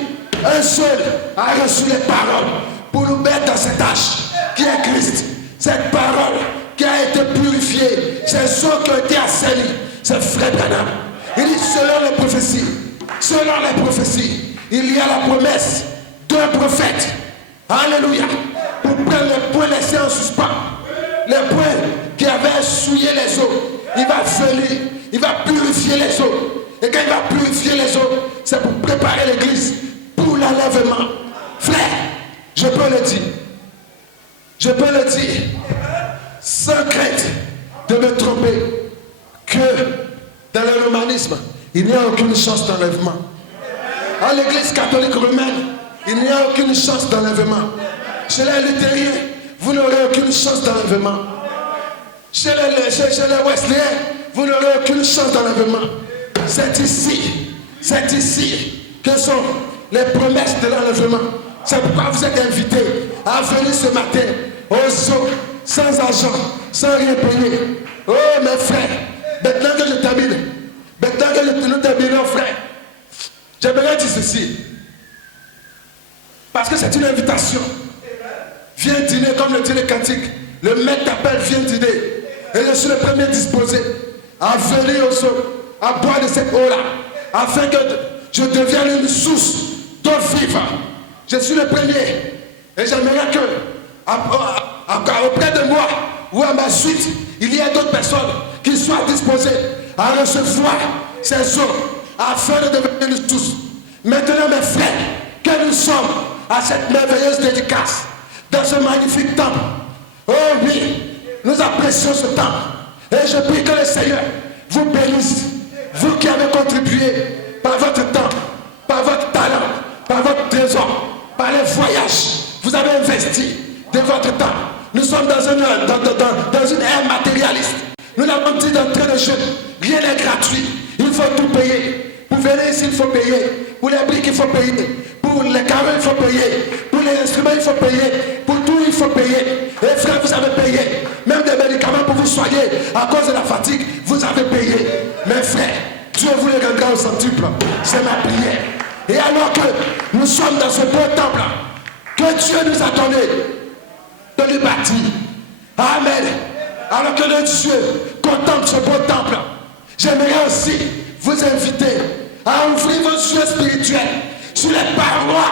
un seul a reçu les paroles pour nous mettre dans cet âge qui est Christ. Cette parole qui a été purifiée, ces eaux qui ont été assainis, c'est frère Branham. Il dit selon les prophéties, il y a la promesse d'un prophète. Alléluia. Pour prendre les points laissés en suspens, les points qui avaient souillé les eaux, il va venir, il va purifier les eaux. Et quand il va purifier les eaux, c'est pour préparer l'église pour l'enlèvement. Frère, je peux le dire, sans crainte de me tromper, que dans le romanisme, il n'y a aucune chance d'enlèvement. En l'église catholique romaine, il n'y a aucune chance d'enlèvement. Chez les luthériens, vous n'aurez aucune chance d'enlèvement. Chez les wesleyens, vous n'aurez aucune chance d'enlèvement. C'est ici que sont les promesses de l'enlèvement. C'est pourquoi vous êtes invités à venir ce matin aux eaux, sans argent, sans rien payer. Oh mes frères, maintenant que je termine, nous terminons, frère, j'aimerais dire ceci. Parce que c'est une invitation. Viens dîner comme le dit le cantique. Le maître t'appelle, viens dîner. Et je suis le premier disposé à venir aux eaux, à boire de cette eau-là, afin que je devienne une source d'eau vive. Je suis le premier. Et j'aimerais que, auprès de moi, ou à ma suite, il y ait d'autres personnes qui soient disposées à recevoir ces eaux, afin de devenir une source. Maintenant, mes frères, que nous sommes à cette merveilleuse dédicace, dans ce magnifique temple. Oh oui, nous apprécions ce temple. Et je prie que le Seigneur vous bénisse. Vous qui avez contribué par votre temps, par votre talent, par votre trésor, par les voyages, vous avez investi de votre temps. Nous sommes dans une ère matérialiste. Nous l'avons dit d'entrée de jeu. Rien n'est gratuit. Il faut tout payer. Pour venir ici, il faut payer. Pour les briques, il faut payer. Pour les carreaux, il faut payer. Pour les instruments, il faut payer. Pour tout, il faut payer. Et frère, vous avez payé. Même des médicaments pour vous soigner à cause de la fatigue, vous avez payé. Mes frères, Dieu vous les rendra au centuple. C'est ma prière. Et alors que nous sommes dans ce beau temple que Dieu nous a donné de lui bâtir. Amen. Alors que le Dieu contemple ce beau temple, j'aimerais aussi vous inviter à ouvrir vos yeux spirituels sur les parois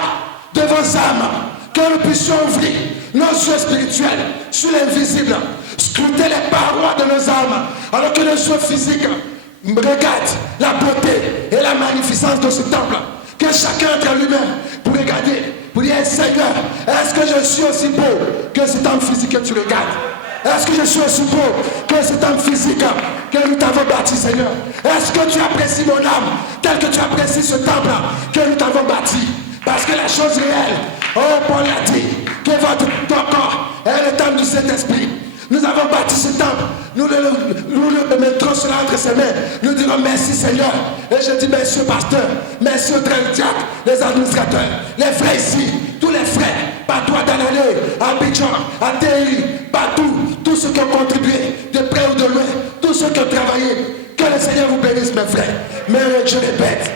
de vos âmes, que nous puissions ouvrir nos yeux spirituels sur l'invisible, scruter les parois de nos âmes, alors que nos yeux physiques regardent la beauté et la magnificence de ce temple, que chacun entre lui-même pour regarder, pour dire Seigneur, est-ce que je suis aussi beau que ce temple physique que tu regardes? Est-ce que je suis aussi beau que ce temple physique que nous t'avons bâti, Seigneur? Est-ce que tu apprécies mon âme tel que tu apprécies ce temple que nous t'avons bâti? Parce que la chose réelle, oh Paul a dit, que ton corps est le temple du Saint-Esprit. Nous avons bâti ce temple, nous le mettrons cela entre ses mains. Nous dirons merci Seigneur. Et je dis merci au pasteur, merci aux diacres, les administrateurs, les frères ici, tous les frères, partout à Danalé, à Abidjan, à Théry, partout, tous ceux qui ont contribué, de près ou de loin, tous ceux qui ont travaillé. Que le Seigneur vous bénisse mes frères. Mais je répète,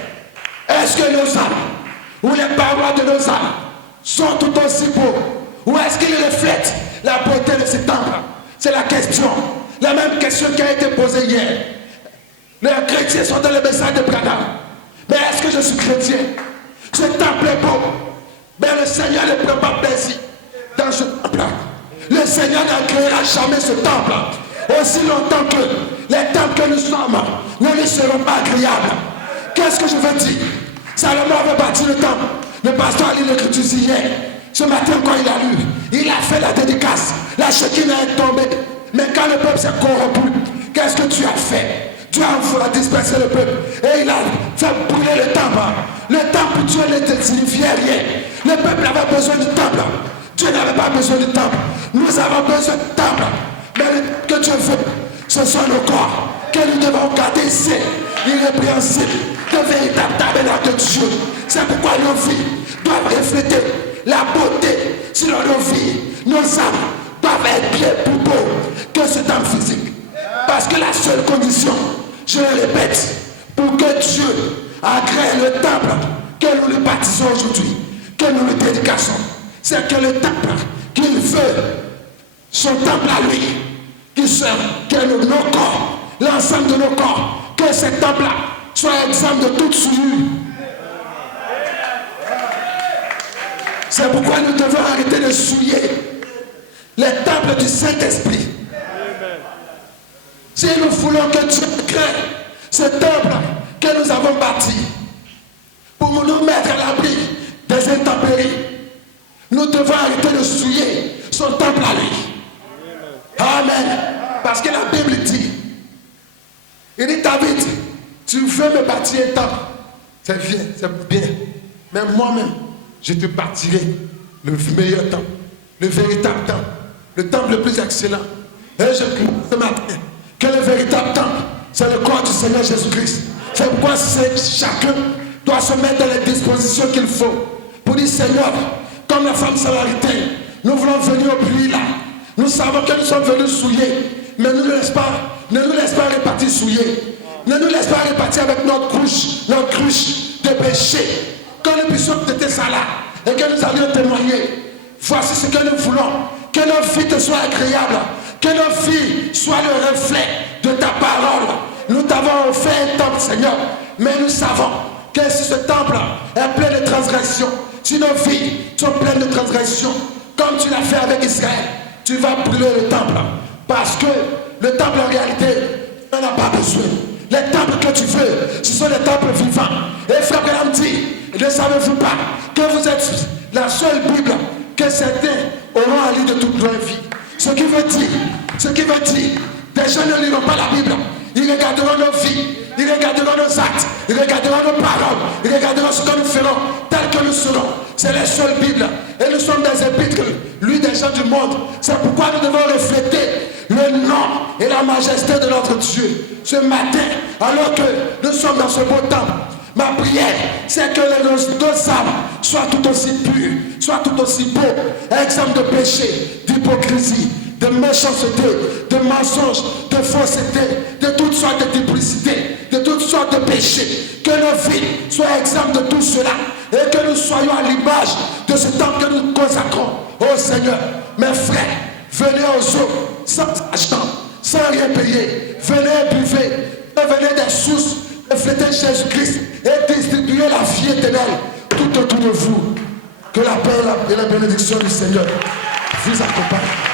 est-ce que nos âmes, ou les parois de nos âmes, sont tout aussi beaux? Ou est-ce qu'ils reflètent la beauté de ce temple? C'est la question. La même question qui a été posée hier. Les chrétiens sont dans le message de Branham. Mais est-ce que je suis chrétien? Ce temple est beau. Mais le Seigneur ne prend pas plaisir dans ce temple. Le Seigneur n'agréera jamais ce temple. Aussi longtemps que les temples que nous sommes ne lui seront pas agréables. Qu'est-ce que je veux dire? Salomon avait bâti le temple. Le pasteur a lu l'écriture hier. Ce matin, quand il a lu, il a fait la dédicace. La Shekinah est tombée. Mais quand le peuple s'est corrompu, qu'est-ce que tu as fait? Dieu a dispersé le peuple. Et il a fait brûler le temple. Le temple, Dieu ne signifiait rien. Le peuple avait besoin du temple. Dieu n'avait pas besoin du temple. Nous avons besoin du temple. Mais que Dieu veut, ce sont nos corps que nous devons garder ici, irrépréhensibles, de véritables tabernacles de Dieu. C'est pourquoi nos vies doivent refléter la beauté. Sinon nos vies, nos âmes doivent être bien plus beaux que ce temple physique. Parce que la seule condition, je le répète, pour que Dieu agrée le temple que nous le baptisons aujourd'hui, que nous le dédicassons, c'est que le temple qu'il veut, son temple à lui, que nos corps, l'ensemble de nos corps, que ce temple-là soit exempt de toute souillure. C'est pourquoi nous devons arrêter de souiller les temples du Saint-Esprit. Si nous voulons que Dieu crée ce temple que nous avons bâti pour nous mettre à l'abri des intempéries, nous devons arrêter de souiller son temple à lui. Amen. Parce que la Bible dit, il dit David, tu veux me bâtir un temple, c'est bien, c'est bien. Mais moi-même, je te bâtirai le meilleur temple, le véritable temple, le temple le plus excellent. Et je crie ce matin que le véritable temple, c'est le corps du Seigneur Jésus-Christ. C'est pourquoi chacun doit se mettre dans les dispositions qu'il faut pour dire Seigneur, comme la femme samaritaine, nous voulons venir au puits là. Nous savons que nous sommes venus souillés, mais ne nous laisse pas repartir souillés. Ne nous laisse pas repartir avec notre cruche de péché. Que nous puissions être ça là et que nous allions témoigner. Voici ce que nous voulons. Que nos vies te soient agréables. Que nos vies soient le reflet de ta parole. Nous t'avons fait un temple, Seigneur. Mais nous savons que si ce temple est plein de transgressions, si nos vies sont pleines de transgressions, comme tu l'as fait avec Israël, tu vas brûler le temple. Parce que le temple en réalité n'en a pas besoin. Les temples que tu veux, ce sont des temples vivants. Et frère Branham dit, ne savez-vous pas que vous êtes la seule Bible que certains auront à lire de toute leur vie? Ce qui veut dire, des gens ne liront pas la Bible. Ils regarderont nos vies, ils regarderont nos actes, ils regarderont nos paroles, ils regarderont ce que nous ferons, tel que nous serons. C'est la seule Bible. Et nous sommes des épîtres, lui des gens du monde. C'est pourquoi nous devons refléter le nom et la majesté de notre Dieu. Ce matin, alors que nous sommes dans ce beau temple, ma prière, c'est que nos âmes soient tout aussi pures, soient tout aussi beaux, exempts de péché, d'hypocrisie, de méchanceté, de mensonges, de fausseté, de toutes sortes de duplicité, de toutes sortes de péchés. Que nos vies soient exemptes de tout cela et que nous soyons à l'image de ce temple que nous consacrons. Oh Seigneur, mes frères, venez aux eaux sans argent, sans rien payer. Venez buvez, devenez des sources, reflétez Jésus-Christ et distribuez la vie éternelle tout tout autour de vous. Que la paix et la bénédiction du Seigneur vous accompagnent.